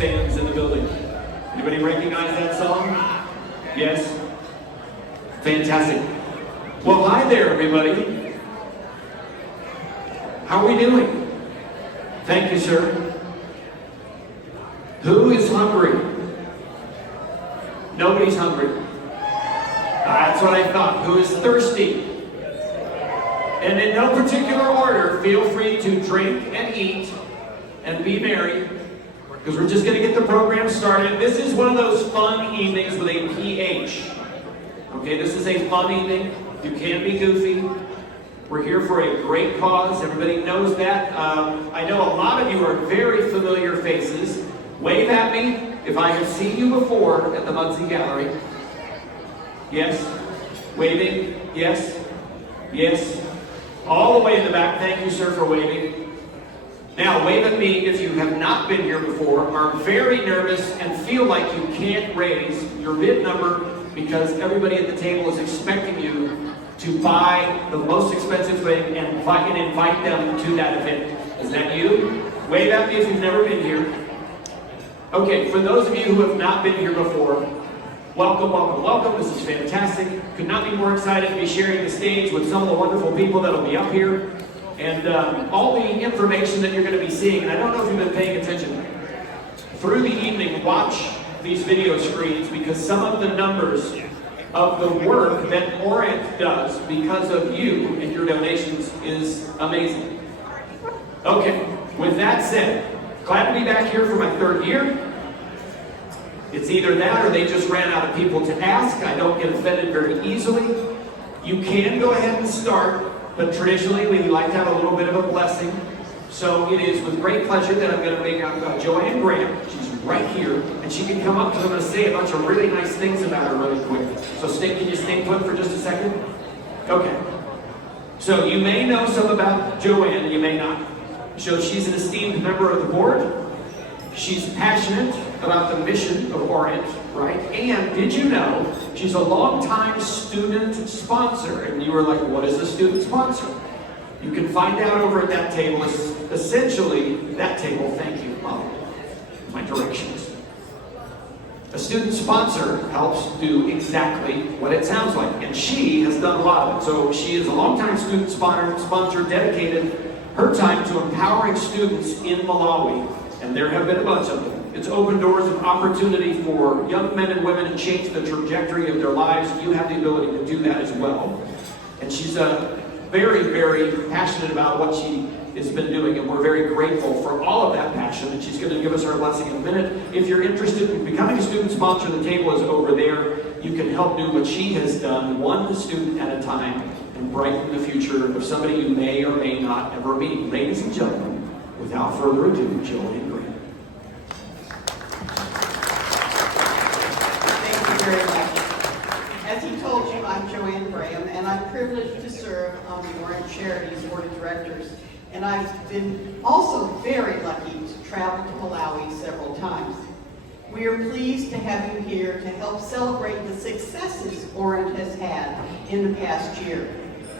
fans in the building. Anybody recognize that song? Yes? Fantastic. Well, hi there, everybody. How are we doing? Thank you, sir. Who is hungry? Nobody's hungry. That's what I thought. Who is thirsty? And in no particular order, feel free to drink and eat and be merry, because we're just going to get the program started. This is one of those fun evenings with a PH. Okay, this is a fun evening. You can be goofy. We're here for a great cause. Everybody knows that. I know a lot of you are very familiar faces. Wave at me if I have seen you before at the Mudzi Gallery. Yes? Waving? Yes? Yes? All the way in the back. Thank you, sir, for waving. Now, wave at me if you have not been here before, are very nervous, and feel like you can't raise your bid number because everybody at the table is expecting you to buy the most expensive thing and invite them to that event. Is that you? Wave at me if you've never been here. Okay, for those of you who have not been here before, welcome, welcome, welcome. This is fantastic. Could not be more excited to be sharing the stage with some of the wonderful people that will be up here. And all the information that you're going to be seeing, and I don't know if you've been paying attention, through the evening, watch these video screens, because some of the numbers of the work that Orient does because of you and your donations is amazing. Okay, with that said, glad to be back here for my third year. It's either that or they just ran out of people to ask. I don't get offended very easily. You can go ahead and start, but traditionally we like to have a little bit of a blessing. So it is with great pleasure that I'm going to bring out Joanne Graham. She's right here, and she can come up because I'm going to say a bunch of really nice things about her really quick. So can you stay put for just a second? Okay. So you may know some about Joanne, you may not. So she's an esteemed member of the board. She's passionate about the mission of Orient, right? And did you know she's a longtime student sponsor? And you were like, what is a student sponsor? You can find out over at that table. It's essentially that table. Thank you, Mom. My directions. A student sponsor helps do exactly what it sounds like, and she has done a lot of it. So she is a longtime student sponsor, dedicated her time to empowering students in Malawi, and there have been a bunch of them. It's opened doors of opportunity for young men and women to change the trajectory of their lives. You have the ability to do that as well. And she's very, very passionate about what she has been doing, and we're very grateful for all of that passion, and she's going to give us her blessing in a minute. If you're interested in becoming a student sponsor, the table is over there. You can help do what she has done, one student at a time, and brighten the future of somebody you may or may not ever meet. Ladies and gentlemen, without further ado, Joanne Graham. Thank you very much. As he told you, I'm Joanne Graham, and I'm privileged to serve on the Orange Charities Board of Directors. And I've been also very lucky to travel to Malawi several times. We are pleased to have you here to help celebrate the successes Orient has had in the past year.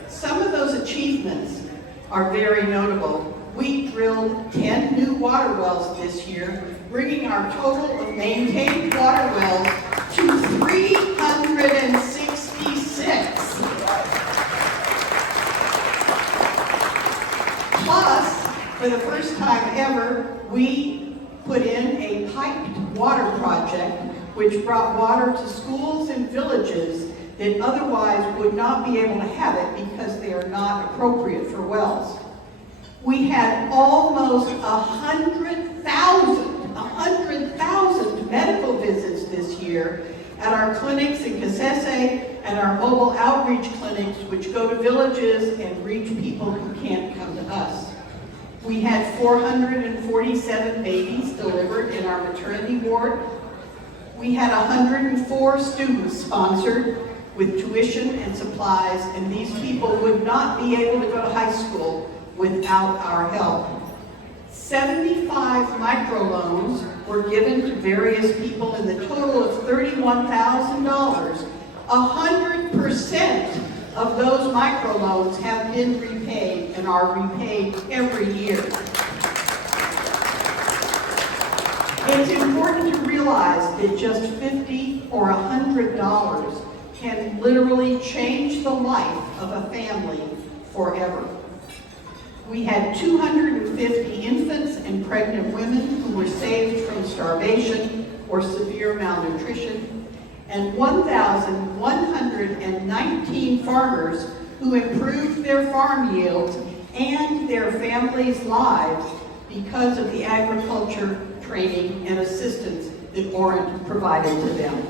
Some of those achievements are very notable. We drilled 10 new water wells this year, bringing our total of maintained water wells to 366. Plus, for the first time ever, we put in a piped water project which brought water to schools and villages that otherwise would not be able to have it because they are not appropriate for wells. We had almost 100,000 medical visits this year at our clinics in Kasese and our mobile outreach clinics, which go to villages and reach people who can't come to us. We had 447 babies delivered in our maternity ward. We had 104 students sponsored with tuition and supplies, and these people would not be able to go to high school without our help. 75 microloans were given to various people in the total of $31,000. 100% of those microloans have been repaid and are repaid every year. It's important to realize that just $50 or $100 can literally change the life of a family forever. We had 250 infants and pregnant women who were saved from starvation or severe malnutrition, and 1,119 farmers who improved their farm yields and their families' lives because of the agriculture training and assistance that Orient provided to them.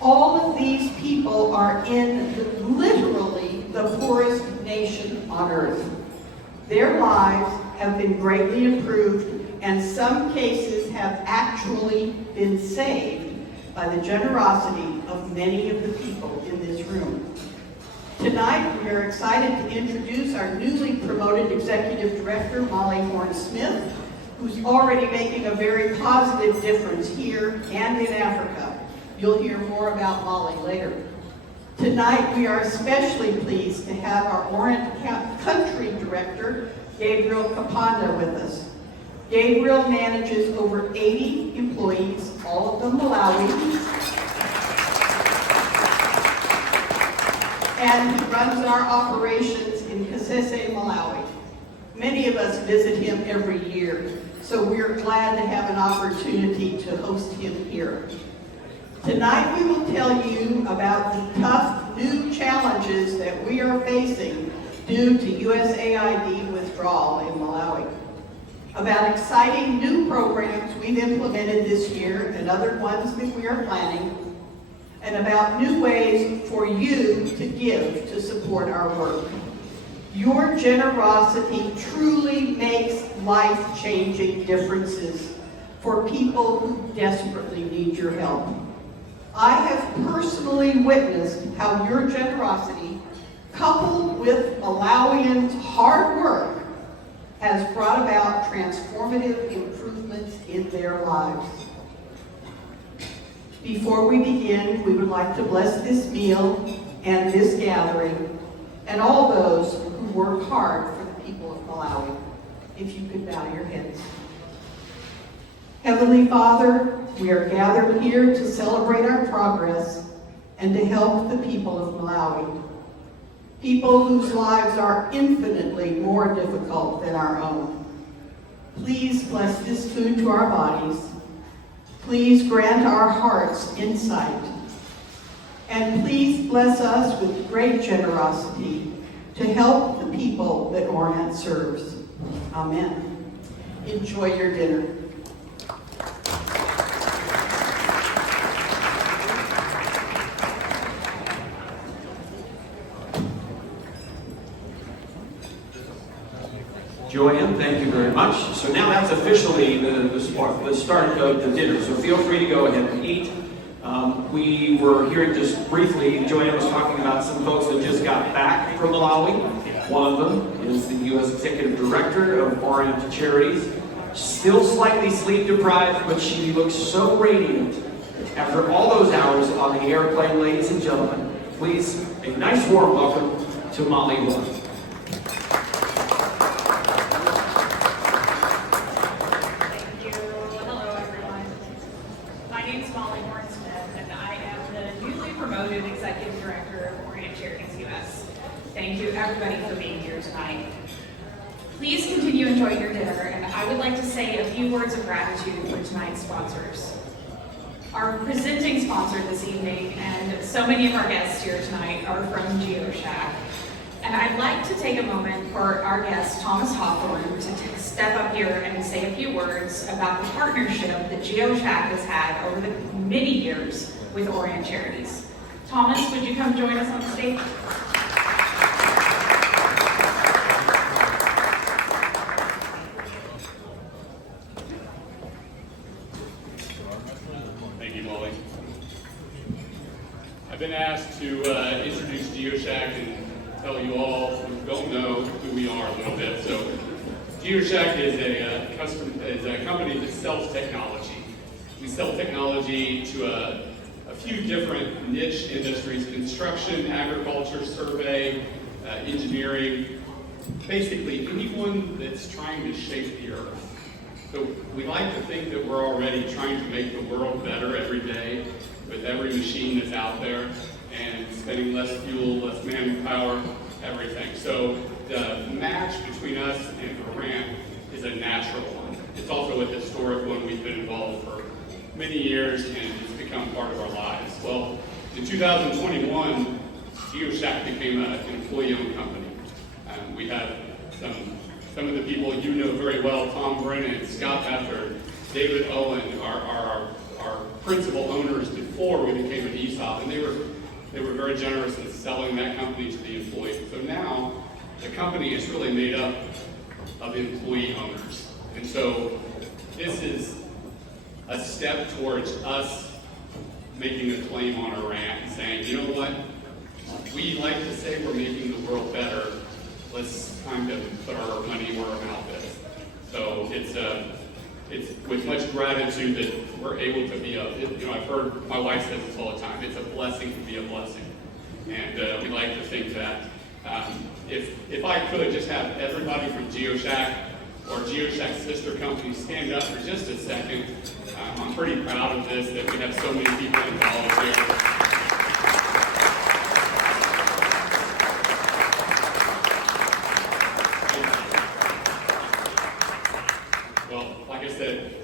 All of these people are in literally the poorest nation on earth. Their lives have been greatly improved, and some cases have actually been saved by the generosity of many of the people in this room. Tonight, we are excited to introduce our newly promoted Executive Director, Molly Horn-Smith, who's already making a very positive difference here and in Africa. You'll hear more about Molly later. Tonight, we are especially pleased to have our Orient Country Director, Gabriel Kapanda, with us. Gabriel manages over 80 employees, all of them Malawi, and he runs our operations in Kasese, Malawi. Many of us visit him every year, so we're glad to have an opportunity to host him here. Tonight we will tell you about the tough new challenges that we are facing due to USAID withdrawal in Malawi, about exciting new programs we've implemented this year and other ones that we are planning, and about new ways for you to give to support our work. Your generosity truly makes life-changing differences for people who desperately need your help. I have personally witnessed how your generosity, coupled with Malawians' hard work, has brought about transformative improvements in their lives. Before we begin, we would like to bless this meal and this gathering and all those who work hard for the people of Malawi. If you could bow your heads. Heavenly Father, we are gathered here to celebrate our progress and to help the people of Malawi, people whose lives are infinitely more difficult than our own. Please bless this food to our bodies. Please grant our hearts insight. And please bless us with great generosity to help the people that Orient serves. Amen. Enjoy your dinner. Joanne, thank you very much. So now that's officially the start of the dinner. So feel free to go ahead and eat. We were hearing just briefly, Joanne was talking about some folks that just got back from Malawi. One of them is the U.S. Executive Director of Orient Charities. Still slightly sleep deprived, but she looks so radiant after all those hours on the airplane, ladies and gentlemen. Please, a nice warm welcome to Molly Horn. Thank you, everybody, for being here tonight. Please continue enjoying your dinner, and I would like to say a few words of gratitude for tonight's sponsors. Our presenting sponsor this evening, and so many of our guests here tonight, are from GeoShack. And I'd like to take a moment for our guest, Thomas Hawthorne, to step up here and say a few words about the partnership that GeoShack has had over the many years with Orient Charities. Thomas, would you come join us on stage? I've been asked to introduce GeoShack and tell you all who don't know who we are a little bit. So GeoShack is a company that sells technology. We sell technology to a few different niche industries: construction, agriculture, survey, engineering. Basically, anyone that's trying to shape the earth. So we like to think that we're already trying to make the world better every day with every machine that's out there and spending less fuel, less manpower, everything. So the match between us and Iran is a natural one. It's also a historic one. We've been involved for many years and it's become part of our lives. Well, in 2021, GeoShack became an employee-owned company. We have some of the people you know very well, Tom Brennan, Scott Becker, David Owen, our principal owners before we became an ESOP, and they were very generous in selling that company to the employees. So now the company is really made up of employee owners. And so this is a step towards us making a claim on Iran and saying, you know what, we like to say we're making the world better. Let's kind of put our money where our mouth is. So it's with much gratitude that we're able to be I've heard my wife says this all the time, it's a blessing to be a blessing. And we like to think that if I could just have everybody from GeoShack or GeoShack's sister company stand up for just a second. I'm pretty proud of this, that we have so many people involved here.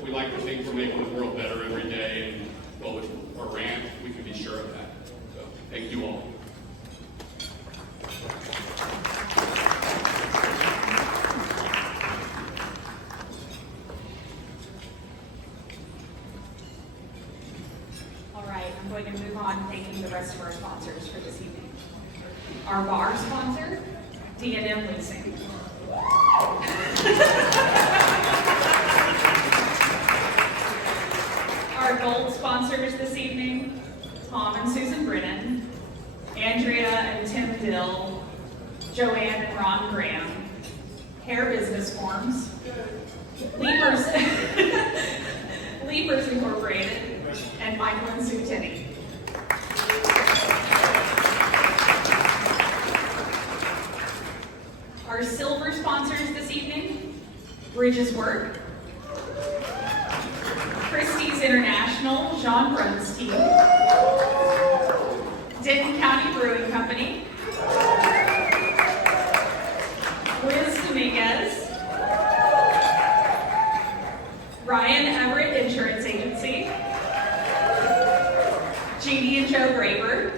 We like to think we're making the world better every day, and well, with Iran, we can be sure of that. So, thank you all. All right, I'm going to move on thanking the rest of our sponsors for this evening. Our bar sponsor, D&M Leasing. Our gold sponsors this evening, Tom and Susan Brennan, Andrea and Tim Dill, Joanne and Ron Graham, Hair Business Forms, Leapers Incorporated, and Michael and Sue Tenney. Our silver sponsors this evening, Bridges Work, Christie's International, John Brunstein, Denton County Brewing Company, Liz Dominguez, Ryan Everett Insurance Agency, Jeannie and Joe Graber,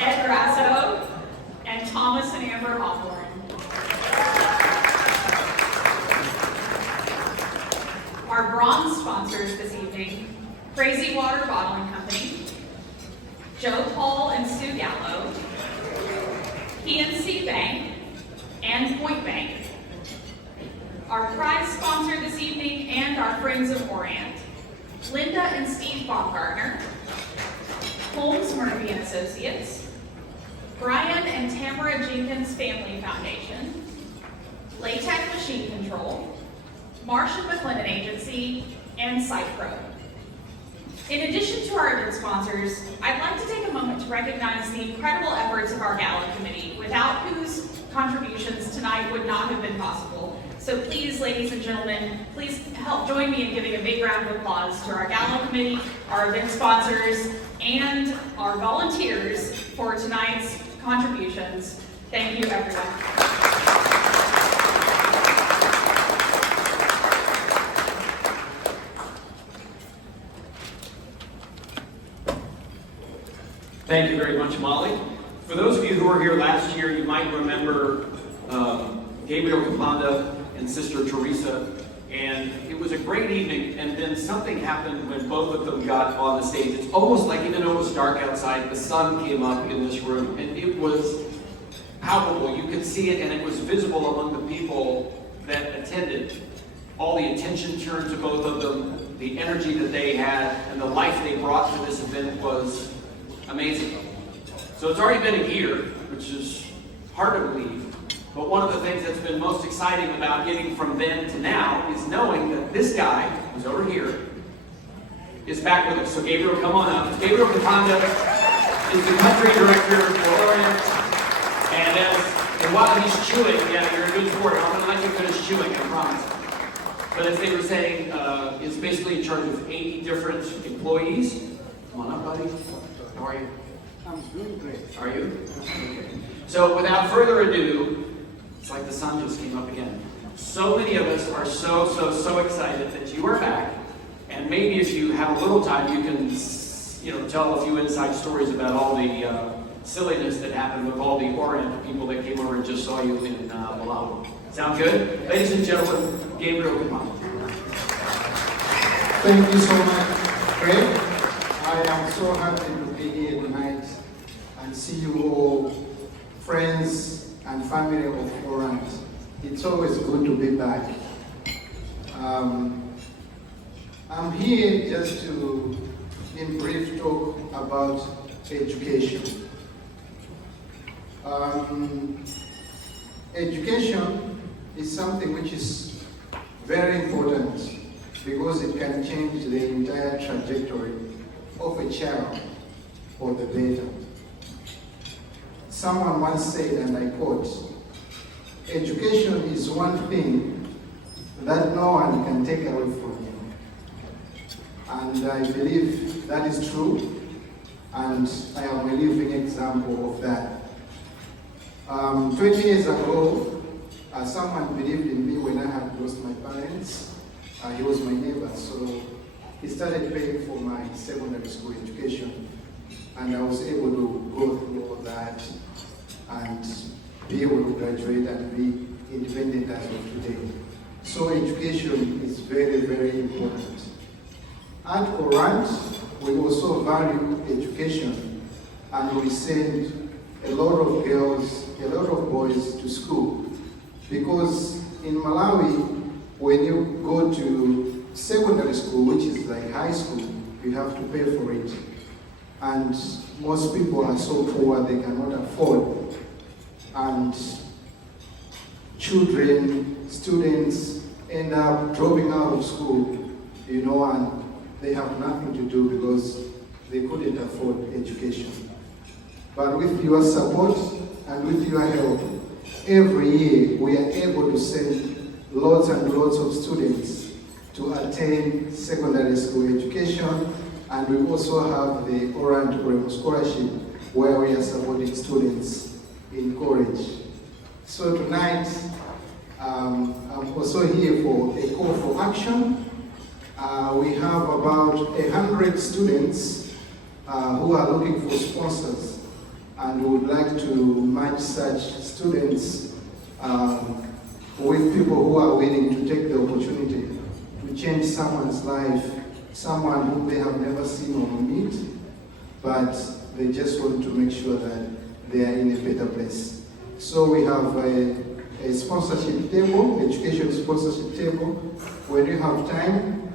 Ed Grasso, and Thomas and Amber Hawthorne. Our bronze sponsors this evening, Crazy Water Bottling Company, Joe Paul and Sue Gallo, PNC Bank, and Point Bank. Our prize sponsor this evening and our Friends of Orient, Linda and Steve Baumgartner, Holmes Murphy and Associates, Brian and Tamara Jenkins Family Foundation, Latec Machine Control, Marsh and McLennan Agency, and SitePro. In addition to our event sponsors, I'd like to take a moment to recognize the incredible efforts of our Gala Committee, without whose contributions tonight would not have been possible. So please, ladies and gentlemen, please help join me in giving a big round of applause to our Gala Committee, our event sponsors, and our volunteers for tonight's contributions. Thank you, everyone. Thank you very much, Molly. For those of you who were here last year, you might remember Gabriel Kapanda and Sister Teresa, and it was a great evening, and then something happened when both of them got on the stage. It's almost like, even though it was dark outside, the sun came up in this room, and it was palpable. You could see it, and it was visible among the people that attended. All the attention turned to both of them, the energy that they had, and the life they brought to this event was amazing. So it's already been a year, which is hard to believe, but one of the things that's been most exciting about getting from then to now is knowing that this guy, who's over here, is back with us. So Gabriel, come on up. Gabriel Kapanda is the country director for Orient, and while he's chewing, yeah, you're a good sport. I'm going to let you finish chewing, I promise. But as they were saying, it's basically in charge of 80 different employees. Come on up, buddy. How are you? I'm doing great. Are you? Okay. So without further ado, it's like the sun just came up again. So many of us are so excited that you are back. And maybe if you have a little time, you can, tell a few inside stories about all the silliness that happened with all the Orient people that came over and just saw you in Malawi. Sound good? Ladies and gentlemen, Gabriel, come on. Thank you so much, Craig. I am so happy to be here tonight and see you all, friends and family of Orient. It's always good to be back. I'm here just to, in brief, talk about education. Education is something which is very important because it can change the entire trajectory of a child for the better. Someone once said, and I quote, "Education is one thing that no one can take away from you." And I believe that is true, and I am a living example of that. 20 years ago, someone believed in me when I had lost my parents. He was my neighbor, so he started paying for my secondary school education, and I was able to go through all that and be able to graduate and be independent as of today. So education is very, very important. At Orient, we also value education, and we send a lot of girls, a lot of boys to school. Because in Malawi, when you go to secondary school, which is like high school, you have to pay for it. And most people are so poor they cannot afford. And children, students end up dropping out of school, and they have nothing to do because they couldn't afford education. But with your support and with your help, every year we are able to send lots and lots of students to attain secondary school education, and we also have the Orient Prem Scholarship where we are supporting students in college. So tonight, I'm also here for a call for action. We have about 100 students who are looking for sponsors, and would like to match such students with people who are willing to take the opportunity to change someone's life, someone whom they have never seen or meet, but they just want to make sure that they are in a better place. So we have a sponsorship table, education sponsorship table. When you have time,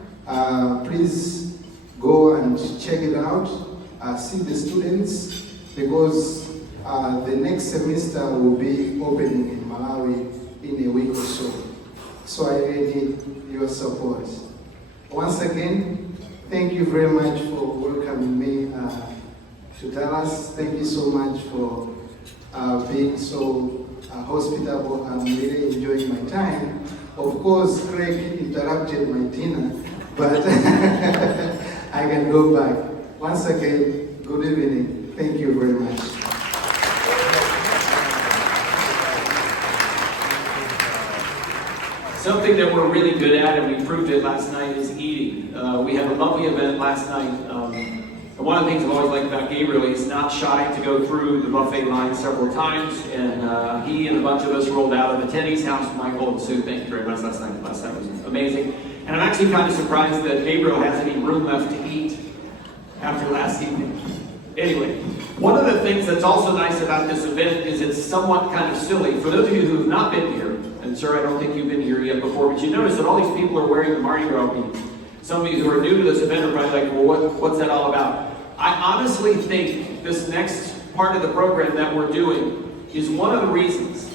please go and check it out, see the students, because the next semester will be opening in Malawi in a week or so. So I really need your support. Once again, thank you very much for welcoming me to Dallas. Thank you so much for being so hospitable. I'm really enjoying my time. Of course, Craig interrupted my dinner, but I can go back. Once again, good evening. Thank you very much. Something that we're really good at, and we proved it last night, is eating. We had a lovely event last night. And one of the things I've always liked about Gabriel, he's not shy to go through the buffet line several times. And he and a bunch of us rolled out of Attendee's house. Michael and Sue, thank you very much last night. Last night was amazing. And I'm actually kind of surprised that Gabriel has any room left to eat after last evening. Anyway, one of the things that's also nice about this event is it's somewhat kind of silly. For those of you who have not been here, and sir, I don't think you've been here yet before, but you notice that all these people are wearing the Mardi Gras beads. Some of you who are new to this event are probably like, well, what's that all about? I honestly think this next part of the program that we're doing is one of the reasons.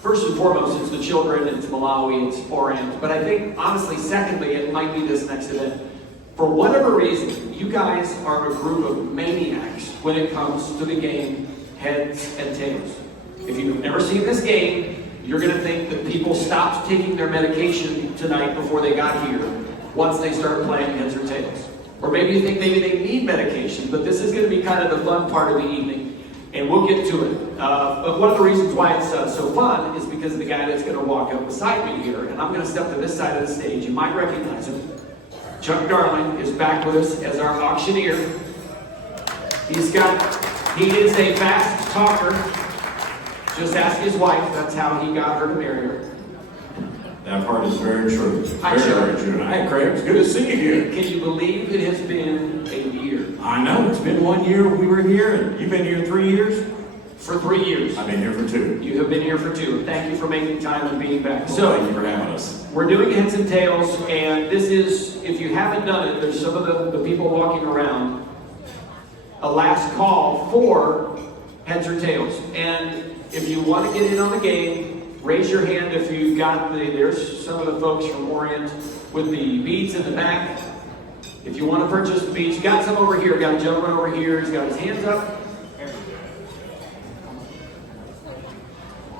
First and foremost, it's the children, it's Malawi, it's Orient, but I think, honestly, secondly, it might be this next event. For whatever reason, you guys are a group of maniacs when it comes to the game Heads and Tails. If you've never seen this game, you're going to think that people stopped taking their medication tonight before they got here once they start playing heads or tails. Or maybe you think maybe they need medication, but this is going to be kind of the fun part of the evening, and we'll get to it. But one of the reasons why it's so fun is because of the guy that's going to walk up beside me here, and I'm going to step to this side of the stage. You might recognize him. Chuck Darling is back with us as our auctioneer. He is a fast talker. Just ask his wife, that's how he got her to marry her. That part is very true. Hi, very, Chuck. very true. Hi, Craig. It's good to see you here. Can you believe it has been a year? I know. It's been 1 year we were here, and you've been here 3 years? For 3 years. I've been here for 2. You have been here for 2. Thank you for making time and being back. Well, So, thank you for having us. we're doing heads and tails, and this is, if you haven't done it, there's some of the people walking around, a last call for heads or tails. And if you want to get in on the game, raise your hand if you've got there's some of the folks from Orient with the beads in the back. If you want to purchase the beads, got some over here, got a gentleman over here, he's got his hands up.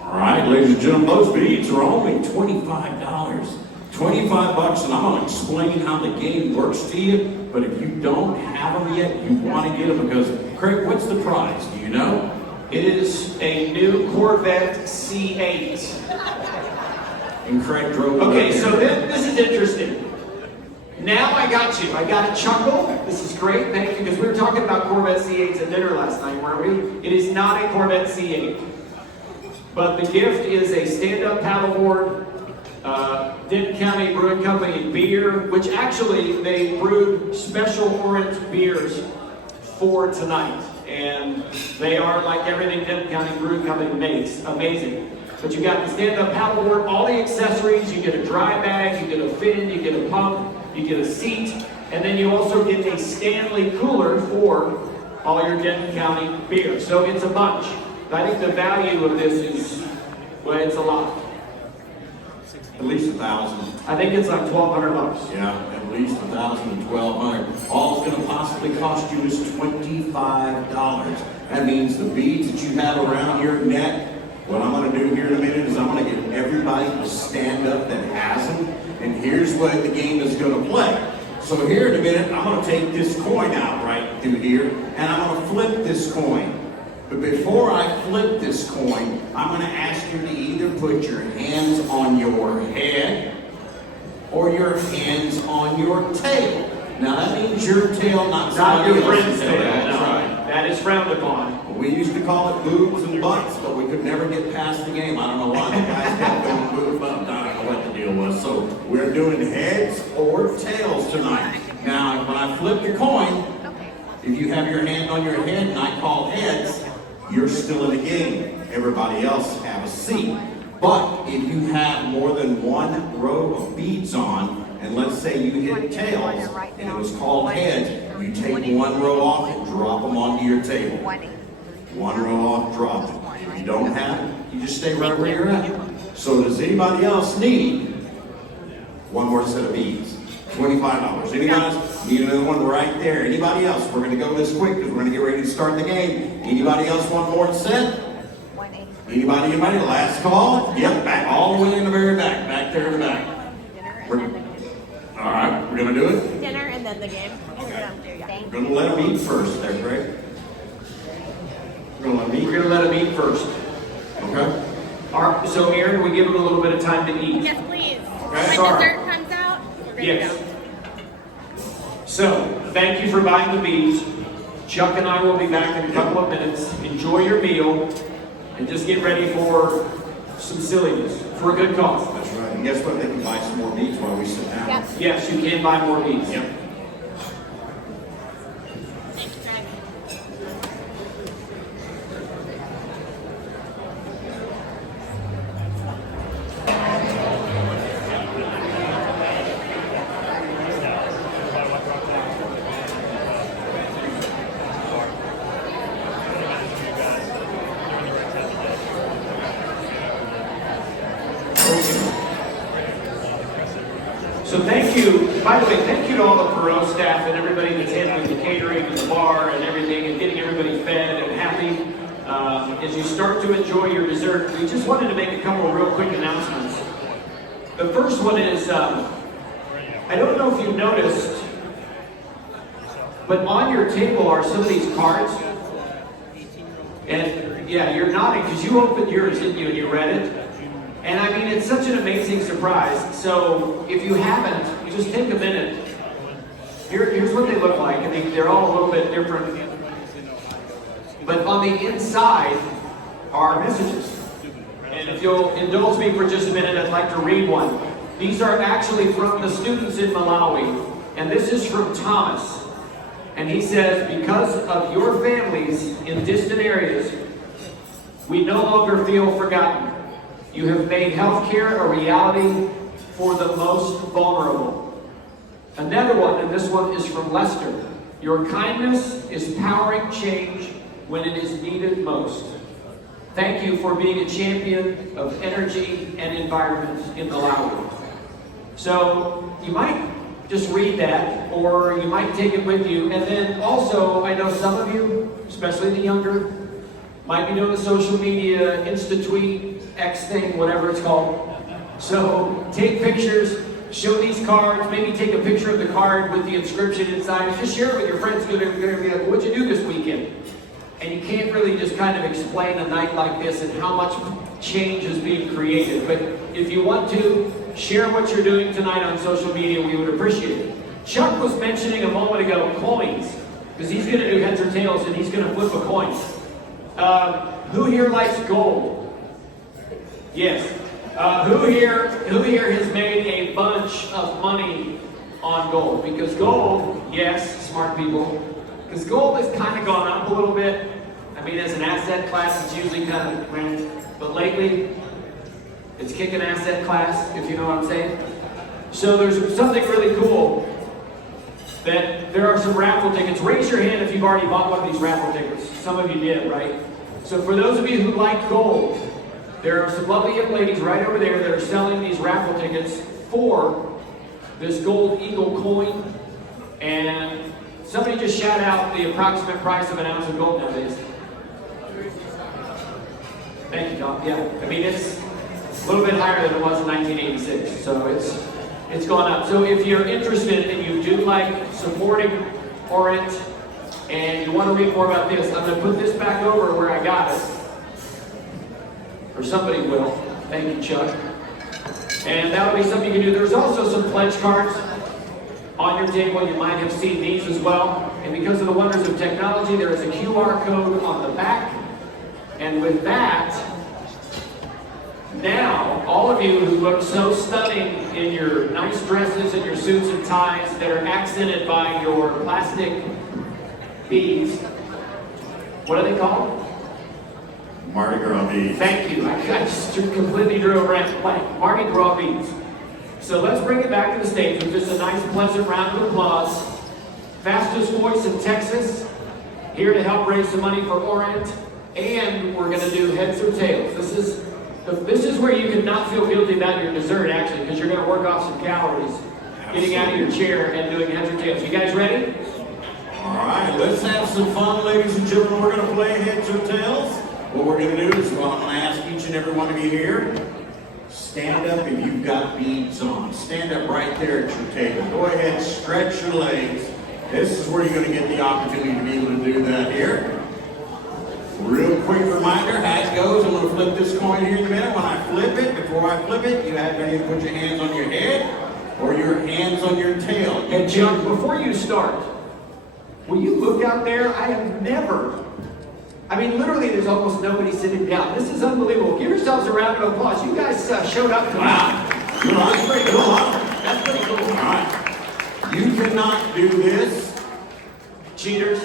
All right, ladies and gentlemen, those beads are only $25. $25, and I'm going to explain how the game works to you. But if you don't have them yet, you want to get them because, Craig, what's the prize? Do you know? It is a new Corvette C8. And Craig drove it Okay, up so there. this is interesting. Now I got you. I got a chuckle. This is great. Thank you, because we were talking about Corvette C8s at dinner last night, weren't we? It is not a Corvette C8. But the gift is a stand-up paddleboard, Denton County Brewing Company beer, which actually they brewed special orange beers for tonight. And they are like everything Denton County Brewing Company makes, amazing. But you got the stand-up paddleboard, all the accessories, you get a dry bag, you get a fin, you get a pump, you get a seat, and then you also get a Stanley cooler for all your Denton County beer. So it's a bunch. I think the value of this is, well, it's a lot. At least 1,000. I think it's like $1,200. Yeah, at least 1,000 to 1,200. All it's going to possibly cost you is $25. That means the beads that you have around your neck. What I'm going to do here in a minute is I'm going to get everybody to stand up that has them. And here's what the game is going to play. So here in a minute, I'm going to take this coin out right through here, and I'm going to flip this coin. But before I flip this coin, I'm going to ask you to either put your hands on your head or your hands on your tail. Now that means your tail, not Not your somebody friend's else's tail. That's No. right. That is frowned upon. We used to call it boobs and butts, but we could never get past the game. I don't know why the guys kept going boob, bump. I don't know what the deal was. So we're doing heads or tails tonight. Now, when I flip the coin, if you have your hand on your head and I call heads, you're still in the game. Everybody else have a seat. But if you have more than one row of beads on, and let's say you hit tails, and it was called heads, you take one row off and drop them onto your table. One row off, drop it. If you don't have it, you just stay right where you're at. So does anybody else need one more set of beads? $25. Any guys need another one right there? Anybody else? We're going to go this quick because we're going to get ready to start the game. Anybody else want more set? Anybody? Last call? Yep, back all the way in the very back. Back there in the back. All right, we're going to do it? Dinner and then the game. Okay. We're going to let them eat first there, Greg. We're going We're going to let them eat first. Okay. So, Aaron, we give them a little bit of time to eat. Yes, please. Okay, When sorry. dessert comes out, there you Yes. go. So, thank you for buying the beads. Chuck and I will be back in a couple of minutes. Enjoy your meal and just get ready for some silliness for a good cause. That's right. And guess what? They can buy some more beads while we sit down. Yes. Yes, you can buy more beads. Yep. Thanks, Greg. So thank you, by the way, thank you to all the Perot staff and everybody that's handling the catering and the bar and everything and getting everybody fed and happy. as you start to enjoy your dessert, we just wanted to make a couple of real quick announcements. The first one is, I don't know if you noticed, but on your table are some of these cards. And yeah, you're nodding because you opened yours, didn't you, and you read it? And I mean, it's such an amazing surprise. So if you haven't, just take a minute. Here's what they look like. I mean, they're all a little bit different. But on the inside are messages. And if you'll indulge me for just a minute, I'd like to read one. These are actually from the students in Malawi. And this is from Thomas. And he says, because of your families in distant areas, we no longer feel forgotten. You have made healthcare a reality for the most vulnerable. Another one, and this one is from Lester. Your kindness is powering change when it is needed most. Thank you for being a champion of energy and environment in Malawi. So you might just read that, or you might take it with you. And then also, I know some of you, especially the younger, might be doing the social media, Insta tweet, X thing, whatever it's called. So take pictures, show these cards, maybe take a picture of the card with the inscription inside, and just share it with your friends. You're going to be like, what'd you do this weekend? And you can't really just kind of explain a night like this and how much change is being created. But if you want to, share what you're doing tonight on social media, we would appreciate it. Chuck was mentioning a moment ago coins, because he's going to do heads or tails and he's going to flip a coin. Who here likes gold? Yes. Who here has made a bunch of money on gold? Because gold, yes, smart people, because gold has kind of gone up a little bit. I mean, as an asset class, it's usually kind of, but lately, it's kicking asset class, if you know what I'm saying. So there's something really cool that there are some raffle tickets. Raise your hand if you've already bought one of these raffle tickets. Some of you did, right? So for those of you who like gold, there are some lovely young ladies right over there that are selling these raffle tickets for this gold eagle coin. And somebody just shout out the approximate price of an ounce of gold nowadays. Thank you, Tom. Yeah, I mean, it's a little bit higher than it was in 1986, so it's gone up. So if you're interested and you do like supporting Perot and you want to read more about this, I'm going to put this back over where I got it. Or somebody will. Thank you, Chuck. And that'll be something you can do. There's also some pledge cards on your table. You might have seen these as well. And because of the wonders of technology, there is a QR code on the back. And with that, now, all of you who look so stunning in your nice dresses and your suits and ties that are accented by your plastic beads, what are they called? Mardi Gras beads. Thank you. I just completely drew a blank. Mardi Gras beads. So let's bring it back to the stage with just a nice, pleasant round of applause. Fastest voice in Texas, here to help raise some money for Orient. And we're going to do heads or tails. This is where you can not feel guilty about your dessert, actually, because you're going to work off some calories getting out of your chair and doing heads or tails. You guys ready? All right, let's have some fun, ladies and gentlemen. We're going to play heads or tails. What we're going to do is, I'm going to ask each and every one of you here, stand up if you've got beads on. Stand up right there at your table. Go ahead, stretch your legs. This is where you're going to get the opportunity to be able to do that here. Real quick reminder, how it goes, I'm going to flip this coin here in a minute. When I flip it, before I flip it, you have to put your hands on your head or your hands on your tail. And Chuck, before you start, will you look out there? I have never, I mean, literally there's almost nobody sitting down. This is unbelievable. Give yourselves a round of applause. You guys showed up tonight. Wow. That's pretty cool, huh? That's pretty cool. All right. You cannot do this. Cheaters.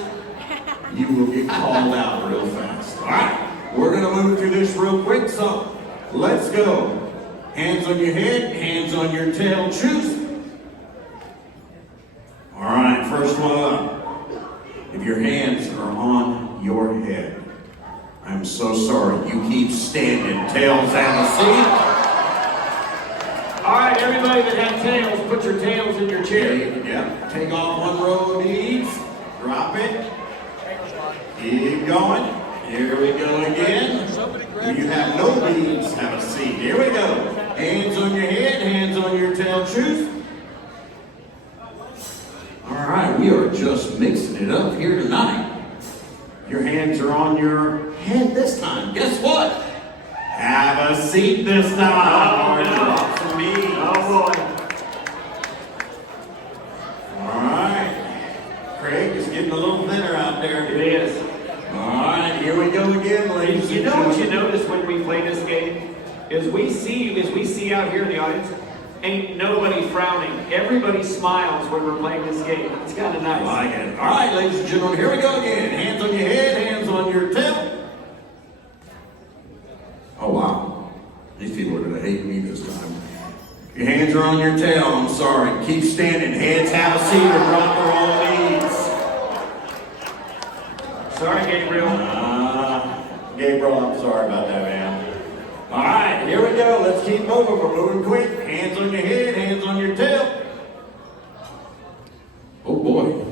You will get called out real fast. All right, we're going to move through this real quick, so let's go. Hands on your head, hands on your tail, choose. All right, first one up. If your hands are on your head, I'm so sorry, you keep standing, tails and the seat. All right, everybody that has tails, put your tails in your chair. Yep, take off one row of beads, drop it. Keep going. Here we go again. If you have no beads, have a seat. Here we go. Hands on your head, hands on your tail. Choose. All right, we are just mixing it up here tonight. Your hands are on your head this time. Guess what? Have a seat this time. Oh, no. Drop some beads. Oh boy. All right. Craig is getting a little thinner out there. It is. All right, here we go again, ladies You and know what gentlemen. you notice when we play this game? Is we see out here in the audience, ain't nobody frowning. Everybody smiles when we're playing this game. It's kind of I nice. like it. All right, ladies and gentlemen, here we go again. Hands on your head, hands on your tail. Oh, wow. These people are going to hate me this time. Your hands are on your tail. I'm sorry. Keep standing. Heads have a seat or drop the roll leads. Sorry, Gabriel. Gabriel, I'm sorry about that, man. All right, here we go. Let's keep moving. We're moving quick. Hands on your head, hands on your tail. Oh boy,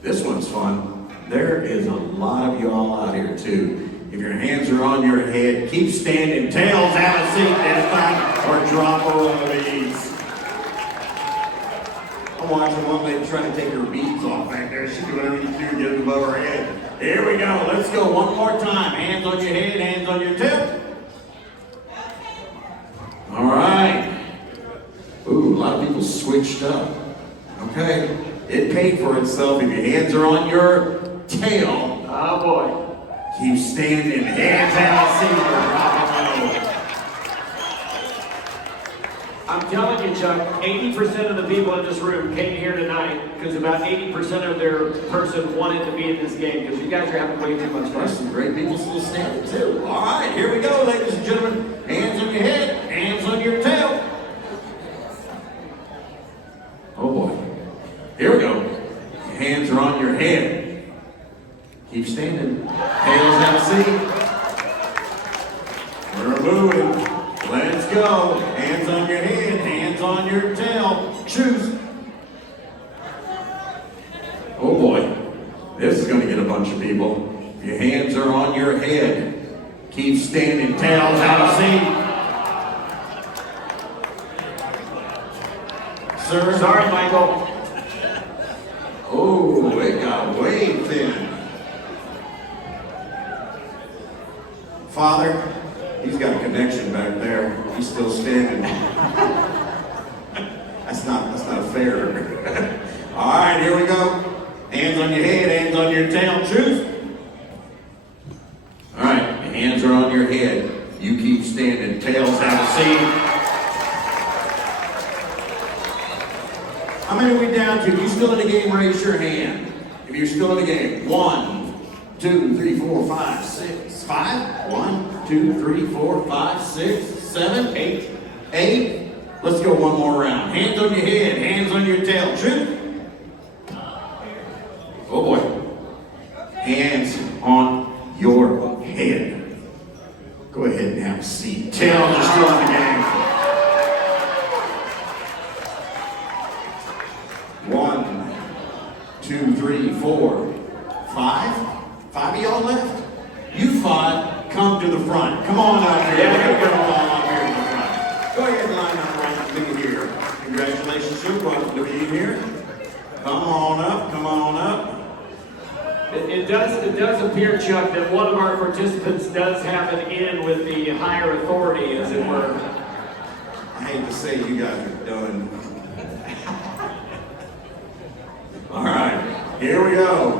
this one's fun. There is a lot of y'all out here too. If your hands are on your head, keep standing. Tails, have a seat this time, or drop a roll of beads. I'm watching one lady trying to take her beads off back there. She's doing everything to do to get them above her head. Here we go. Let's go one more time. Hands on your head, hands on your tail. All right. Ooh, a lot of people switched up. Okay. It paid for itself. If your hands are on your tail, Oh boy. keep standing. Hands have a seat or drop a roll. I'm telling you, Chuck, 80% of the people in this room came here tonight because about 80% of their person wanted to be in this game because you guys are having way too much There's fun. some great people still standing too. All right, here we go, ladies and gentlemen. Hands on your head, hands on your tail. Oh boy. Here we go. Your hands are on your head. Keep standing. Tails have a seat. We're moving. Let's go. Hands on your head, hands on your tail. Choose. Oh boy. This is going to get a bunch of people. If your hands are on your head, keep standing. Tails have a seat. Sir? Sorry, Michael. Oh, it got way thin. Father, he's got a connection back there. He's still standing. That's not fair. All right, here we go. Hands on your head, hands on your tail. Choose. All right, your hands are on your head. You keep standing. Tails have a seat. How many are we down to? If you're still in the game, raise your hand. If you're still in the game. 1, 2, 3, 4, 5, 6, 5. 1, 2, 3, 4, 5, 6, 7, 8. 8. Let's go one more round. Hands on your head, hands on your tail. Shoot. Oh boy. Hands on your head. Go ahead and have a seat. Tails are still in the game. 1, 2, 3, 4, 5. 5 of y'all left? You 5, come to the front. Come on out here. Yeah, Come on out here to the front. Go ahead and line up right to here. Congratulations, sir. Welcome to be here. Come on up. Come on up. It does appear, Chuck, that one of our participants does have an in with the higher authority, as it were. I hate to say you guys are done. All right, here we go.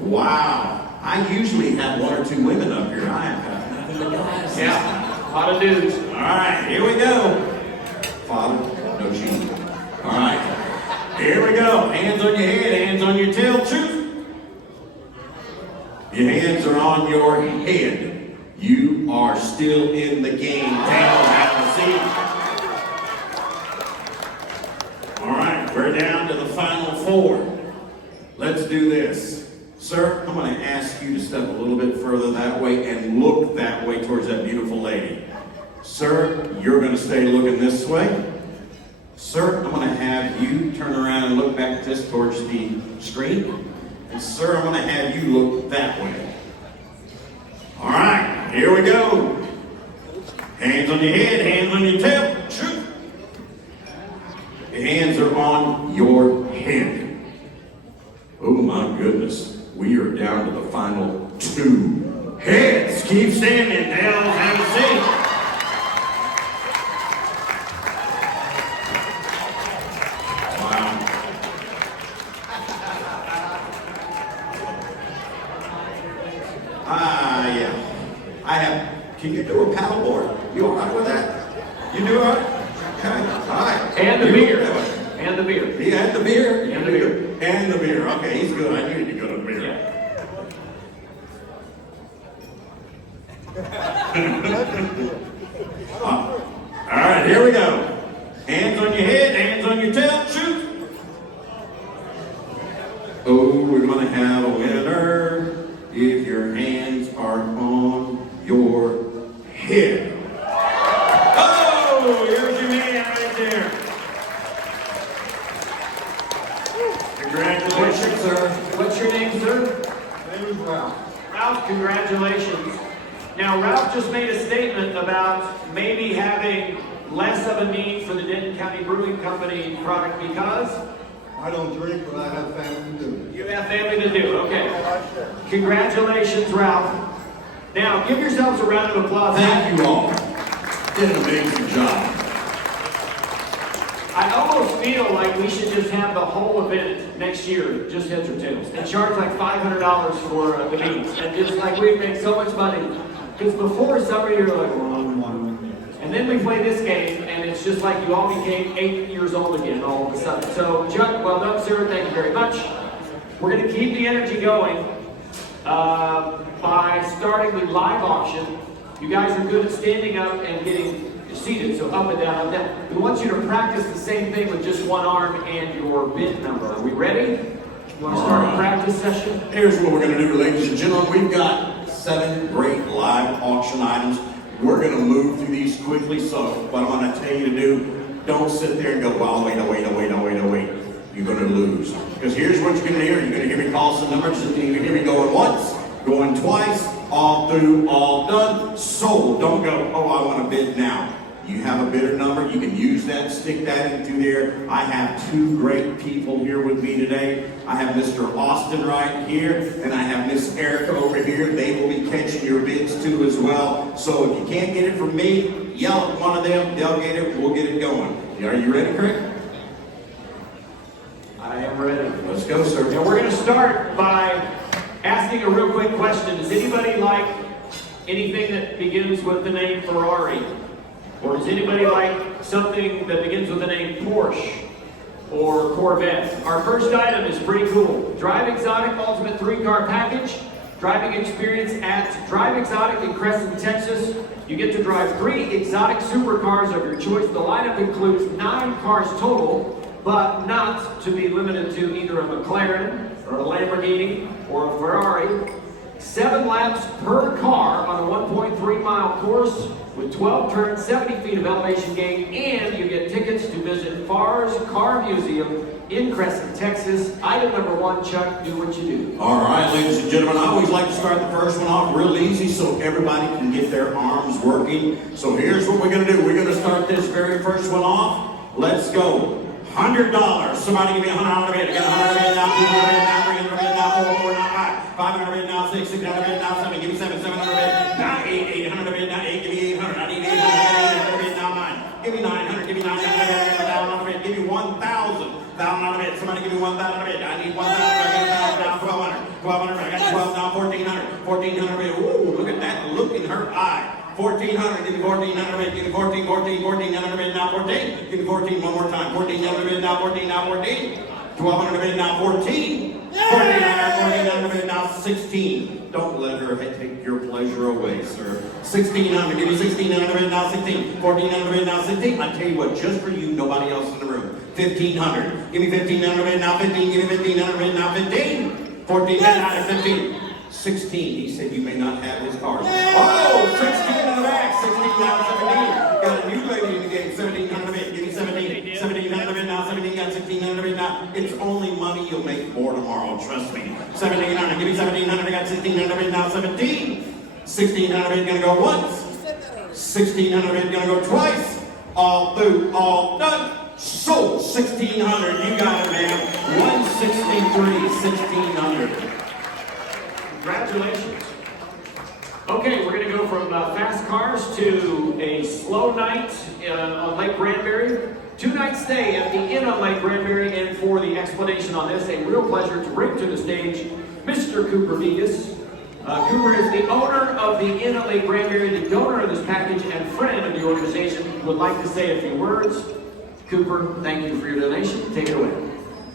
Wow. I usually have 1 or 2 women up here. I have got nothing but guys. Yeah, a lot of dudes. All right, here we go. Father, no cheating. All right, here we go. Hands on your head, hands on your tail. Choose. Your hands are on your head. You are still in the game. Tails have a seat. All right, we're down to the final 4. Let's do this. Sir, I'm going to ask you to step a little bit further that way and look that way towards that beautiful lady. Sir, you're going to stay looking this way. Sir, I'm going to have you turn around and look back just towards the screen. And sir, I'm going to have you look that way. All right. here we go. Hands on your head, hands on your tail. Shoot. Your hands are on your head. Oh my goodness. We are down to the final 2 heads. Keep standing, tails, have a seat. Wow. Yeah. Can you do a paddleboard? You all right with that? You do all right? Okay, all right. And the You beer. do it. And the beer. He had the beer. And the beer. And the beer. Okay, he's good. I knew you'd go to the beer. Yeah. All right, here we go. Hands on your head, hands on your tail, shoot. Oh, we're going to have a winner if your hands are on your head. Oh, here's your man right there. Congratulations, sir. What's your name, sir? My name is Ralph. Ralph, congratulations. Now, Ralph just made a statement about maybe having less of a need for the Denton County Brewing Company product because I don't drink, but I have family to do. you have family to do. Okay. Congratulations, Ralph. Now, give yourselves a round of applause. Thank you all. Did an amazing job. I almost feel like we should just have the whole event next year, just heads or tails, and charge like $500 for the meetings, and just like we'd make so much money. Because before summer, you're like, well, and then we play this game, and it's just like you all became 8 years old again all of a sudden. So, Chuck, well done, sir. Thank you very much. We're going to keep the energy going by starting the live auction. You guys are good at standing up and getting seated, so up and down, up and down. We want you to practice the same thing with just one arm and your bid number. Are we ready? You want to start a practice session? Here's what we're going to do, ladies and gentlemen. We've got 7 great live auction items. We're going to move through these quickly, so what I'm going to tell you to do, don't sit there and go, well, wait. You're going to lose. Because here's what you're going to hear. You're going to hear me call some numbers, and you're going to hear me going once, going twice, all through, all done, sold. Don't go, oh, I want to bid now. You have a bidder number, you can use that, stick that into there. I have 2 great people here with me today. I have Mr. Austin right here, and I have Miss Erica over here. They will be catching your bids too as well. So if you can't get it from me, yell at one of them, they'll get it, we'll get it going. Are you ready, Craig? I am ready. Let's go, sir. And we're going to start by asking a real quick question. Does anybody like anything that begins with the name Ferrari? Or does anybody like something that begins with the name Porsche or Corvette? Our first item is pretty cool. Drive Exotic Ultimate 3-Car Package. Driving experience at Drive Exotic in Crescent, Texas. You get to drive 3 exotic supercars of your choice. The lineup includes 9 cars total, but not to be limited to either a McLaren or a Lamborghini or a Ferrari. 7 laps per car on a 1.3-mile course with 12 turns, 70 feet of elevation gain, and you get tickets to visit Farr's Car Museum in Crescent, Texas. Item number 1, Chuck, do what you do. All right, ladies and gentlemen, I always like to start the first one off real easy so everybody can get their arms working. So here's what we're going to do. We're going to start this very first one off. Let's go. $100. Somebody give me $100 bid. I got $100 bid now, $200 bid now, $300 bid now, $400 bid now, $500 bid now, $600 bid now, $7. Give me $700 bid now, $800 bid now, $8. Give me $800. I need $800 bid now, $9. Give me $900. Give me $900 bid. Give me $1,000. $1,000 bid. Somebody give me $1,000 bid. I need $1,000. I got $1,000 now, $1,200. $1,200. I got $12 now, $1,400. $1,400 bid. Ooh, look at that look in her eye. $1,400, give me $1,400 bid, give me $1,400 bid now, $14, give me $14 one more time, $1,400 bid now, $14 now, $14, $1,200 bid now, $14, $1,400 bid now, $16. Don't let her take your pleasure away, sir. $1,600, give me $1,600 bid now, $16, $1,400 bid now, $16. I tell you what, just for you, nobody else in the room. $1,500, give me $1,500 bid now, $15, give me $1,500 bid now, $15, $14 bid now, $15. 16, he said you may not have his cars. Oh, 16 in the back, 16 now, 17. Got a new lady in the game, 1,700 bid, give me 17. 1,700 bid now, 17, got 1,600 bid now. It's only money, you'll make more tomorrow, trust me. 1,700, give me 1,700, I got 1,600 bid now, 17. 1,600 bid gonna go once. 1,600 bid gonna go twice. All through, all done. Sold. 1,600. You got it, man. 163, 1,600. Congratulations. Okay, we're going to go from fast cars to a slow night on Lake Granbury. 2-night stay at the Inn on Lake Granbury, and for the explanation on this, a real pleasure to bring to the stage Mr. Cooper Vegas. Cooper is the owner of the Inn on Lake Granbury, the donor of this package, and friend of the organization. Would like to say a few words. Cooper, thank you for your donation. Take it away.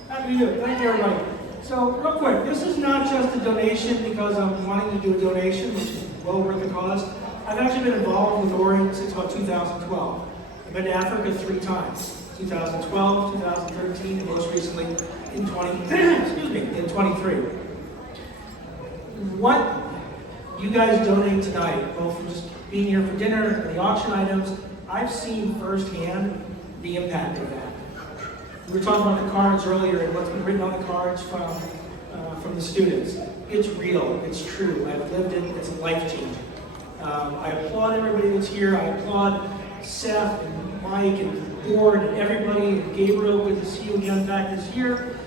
Happy to do it. Thank you, everybody. So, real quick, this is not just a donation because I'm wanting to do a donation, which is well worth the cause. I've actually been involved with Orion since about 2012. I've been to Africa 3 times. 2012, 2013, and most recently in 23. What you guys donate tonight, both from just being here for dinner and the auction items, I've seen firsthand the impact of that. We were talking about the cards earlier and what's been written on the cards from the students. It's real, it's true, I've lived it, it's life-changing. I applaud everybody that's here, I applaud Seth and Mike and Ward and everybody, and Gabriel, good to see you again back this year.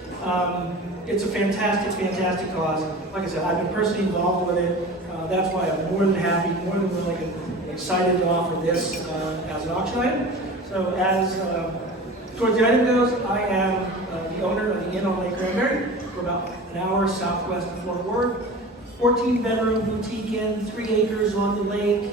It's a fantastic cause. Like I said, I've been personally involved with it. That's why I'm more than happy, more than willing and excited to offer this as an auction item. So as towards the item goes, I am the owner of the Inn on Lake Granbury. We're about an hour southwest of Fort Worth. 14-bedroom boutique inn, 3 acres on the lake,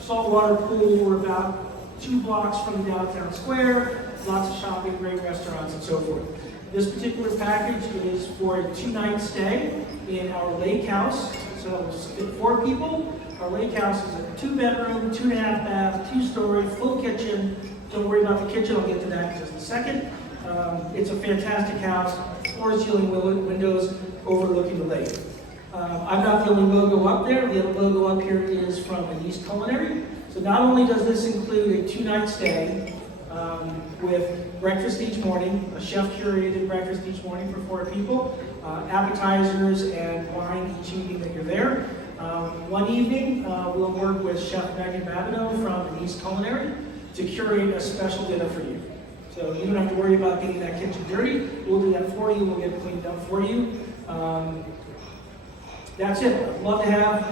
saltwater pool. We're about 2 blocks from the downtown square, lots of shopping, great restaurants, and so forth. This particular package is for a 2-night stay in our lake house. So it's 4 people. Our lake house is a 2-bedroom, 2.5 bath, 2-story, full kitchen. Don't worry about the kitchen, I'll get to that in just a second. It's a fantastic house, floor-to-ceiling windows overlooking the lake. I'm not the only logo up there. The other logo up here is from East Culinary. So not only does this include a 2-night stay with breakfast each morning, a chef-curated breakfast each morning for 4 people, appetizers and wine each evening that you're there. One evening, we'll work with Chef Megan Babineau from East Culinary to curate a special dinner for you. So you don't have to worry about getting that kitchen dirty. We'll do that for you. We'll get it cleaned up for you. That's it. I'd love to have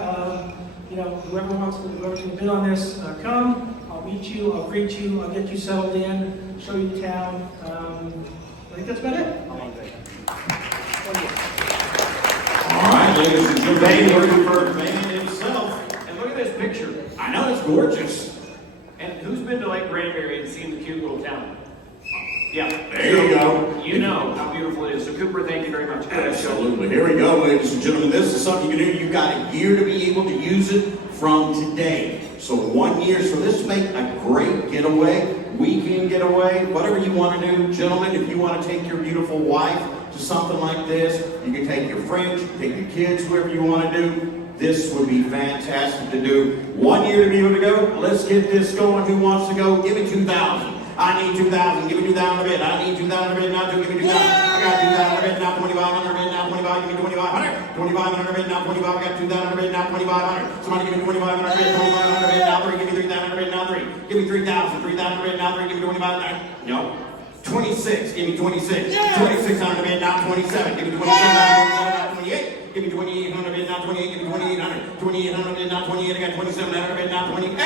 whoever wants to bid on this come. I'll meet you. I'll greet you. I'll get you settled in. Show you the town. I think that's about it. All right, ladies and gentlemen, for the man himself. And look at this picture. I know, it's gorgeous. And who's been to Lake Granbury and seen the cute little town? Yeah. There you go. You know how beautiful it is. So Cooper, thank you very much. Absolutely. Here we go, ladies and gentlemen. This is something you can do. You've got a year to be able to use it from today. So 1 year. So this make a great getaway, weekend getaway, whatever you want to do. Gentlemen, if you want to take your beautiful wife to something like this, you can take your friends, you can take your kids, whoever you want to do. This would be fantastic to do. 1 year to be able to go. Let's get this going. Who wants to go? Give me 2,000. I need 2,000. Give me 2,000 a bid. I need 2,000 a bid now. Give me 2,000. I got 2,000 a bid now. 2,500 a bid now. 25. Give me 2,500. 2,500 a bid now. 25. I got 2,000 a bid now. 2,500. Somebody give me 2,500 a bid. 2,500 a bid now. 3. Give me 3,000 a bid now. 3. Give me 3,000. 3,000 a bid now. 3. Give me 2,500. No. 26. Give me 26. 2,600 a bid now. 27. Give me 27. 28. Give me 2,800 a bid now. 28. Give me 2,800. 2,800 a bid now. 28. I got 2,700 a bid now. 28.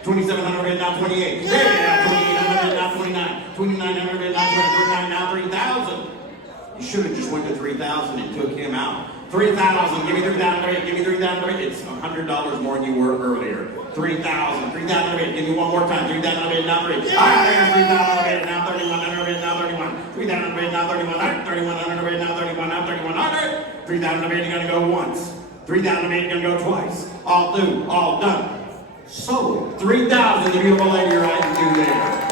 2,700 a bid now. 28. Yeah. 2,800 a bid now. 29. 2,900 a bid now. 29 now. 3,000. You should have just went to 3,000 and took him out. 3,000. Give me 3,000 a bid. Give me 3,000 a bid. It's $100 more than you were earlier. 3,000. 3,000 a bid. Give me one more time. 3,000 a bid now. 3. I got 3,000 a bid now. 3,100 a bid now. 31. 3,000 a bid now. 3,100. 3,100 a bid now. 31 now. 3,100. 3,000 a bid. You're gonna go once. 3,000 a bid. You're gonna go twice. All due. All done. So 3,000. The beautiful lady right to there.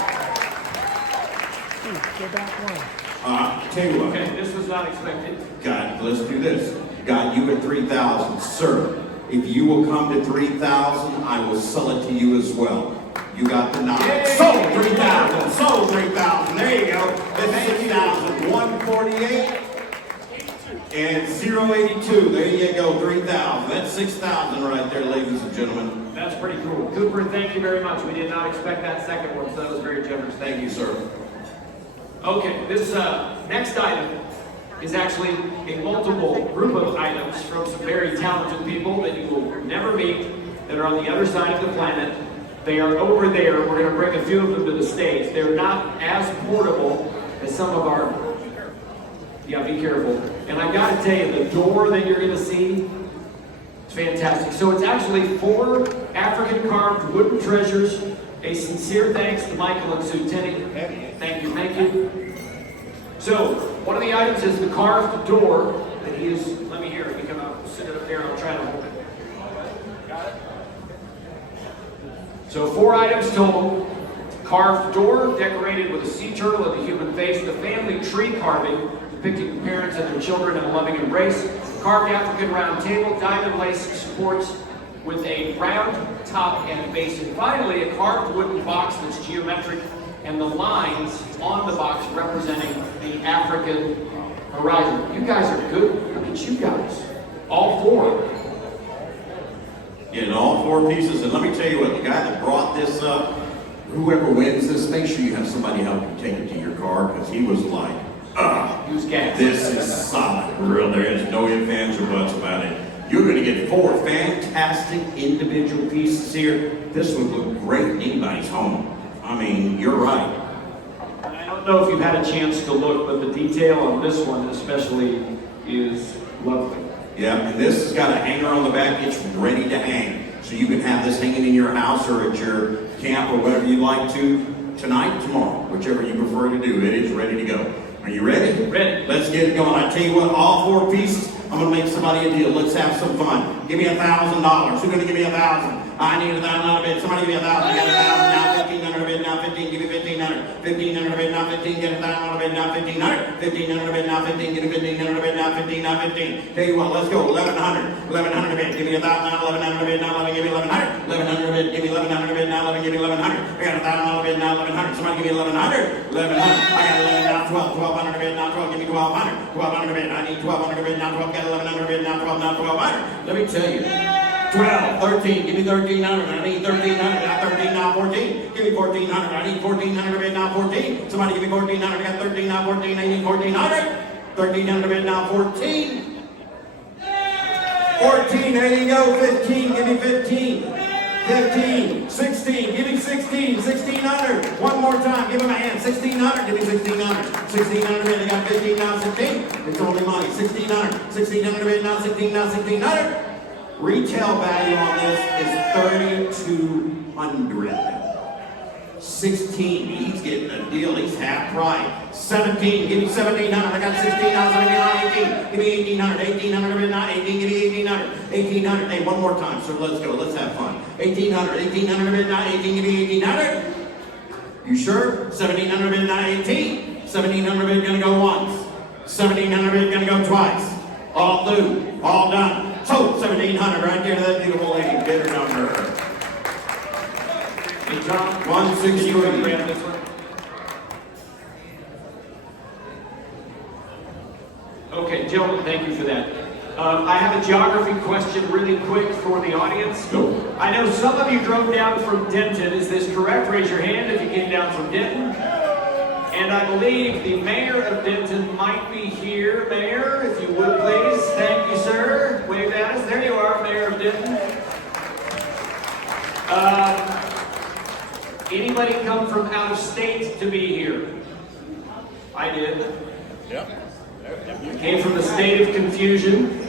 Tell you what. Okay, this was not expected. God, let's do this. Got you at 3,000, sir. If you will come to 3,000, I will sell it to you as well. You got the nod. Sold 3,000. Sold 3,000. There you go. That's 6,000. 148. And 082, there you go, 3,000. That's 6,000 right there, ladies and gentlemen. That's pretty cool. Cooper, thank you very much. We did not expect that second one, so that was very generous. Thank you, sir. Okay, this next item is actually a multiple group of items from some very talented people that you will never meet that are on the other side of the planet. They are over there. We're going to bring a few of them to the stage. They're not as portable as some of our... Yeah, be careful. And I got to tell you, the door that you're going to see, it's fantastic. So it's actually 4 African carved wooden treasures. A sincere thanks to Michael and Sue Tenney. Thank you, thank you. So, one of the items is the carved door that he is, let me hear it, come out, sit it up there, I'll try to hold it. So 4 items total. Carved door, decorated with a sea turtle and a human face. The family tree carving, depicting parents and their children in a loving embrace. Carved African round table, diamond lace supports with a round top and base. And finally, a carved wooden box that's geometric, and the lines on the box representing the African horizon. You guys are good. Look at you guys. All 4. Getting all 4 pieces, and let me tell you what, the guy that brought this up, whoever wins this, make sure you have somebody help you take it to your car, because he was like, Use gas. this is solid. Real, there is no ifs, ands, or buts about it. You're going to get 4 fantastic individual pieces here. This would look great in anybody's home. I mean, you're right. I don't know if you've had a chance to look, but the detail on this one especially is lovely. Yeah, and this has got a hanger on the back. It's ready to hang. So you can have this hanging in your house or at your camp or whatever you'd like to tonight, tomorrow, whichever you prefer to do. It is ready to go. Are you ready? Ready. Let's get it going. I tell you what, all 4 pieces, I'm going to make somebody a deal. Let's have some fun. Give me $1,000. Who's going to give me 1,000? I need 1,000 out of bid. Somebody give me 1,000. Get 1,000 now. 1,500 a bid now. 15. Give me 1,500. 1,500 a bid now. 15. Get 1,000 out of bid now. 1,500. 1,500 a bid now. 15. Get 1,500 a bid now. 15. Now 15. Tell you what, let's go. 1,100. 1,100 a bid. Give me 1,000 now. 1,100 a bid now. 11. Give me 1,100. 1,100 a bid. Give me 1,100 a bid now. 11. Give me 1,100. I got 1,000 out of bid now. 1,100. Somebody give me 1,100. 1,100. I got 11 now. 12. 1,200 a bid now. 12. Give me 1,200. 1,200 a bid. I need 1,200 a bid now. 12. Got 1,100 a bid now. 12 now. 1,200. Let me tell you. 12, 13, give me 1,300, I need 1,300, now 13, now 14, give me 1,400, I need 1,400 a bid, now 14, somebody give me 1,400, I got 13, now 14, I need 1,400, 1,300 a bid, now 14, 14, there you go, 15, give me 15, 15, 16, give me 16, 1,600, one more time, give him a hand, 1,600, give me 1,600, 1,600 a bid, I got 15, now 16, it's only money, 1,600, 1,600 a bid, now 16, now 1,600, retail value on this is $3,200. 16, he's getting a deal, he's half price. 17, give me 1,700, I got 16 now, 17, 18, give me 1,800, 1,800 a bit now, 18, give me 1,800, 1,800, hey, one more time, so let's go, let's have fun. 1,800, 1,800 a bit now, 18, give me 1,800. You sure? 1,700 a bit now, 18. 1,700 a bit gonna go once. 1,700 a bit gonna go twice. All through, all done. So 1,700 right there to that beautiful lady. Bidder number. Hey, John, 163. grab this one. Okay, gentlemen, thank you for that. I have a geography question really quick for the audience. Go. I know some of you drove down from Denton. Is this correct? Raise your hand if you came down from Denton. And I believe the mayor of Denton might be here. Mayor, if you would please. Thank you, sir. Wave at us. There you are, Mayor of Denton. Anybody come from out of state to be here? I did. Yep. Came from the state of confusion.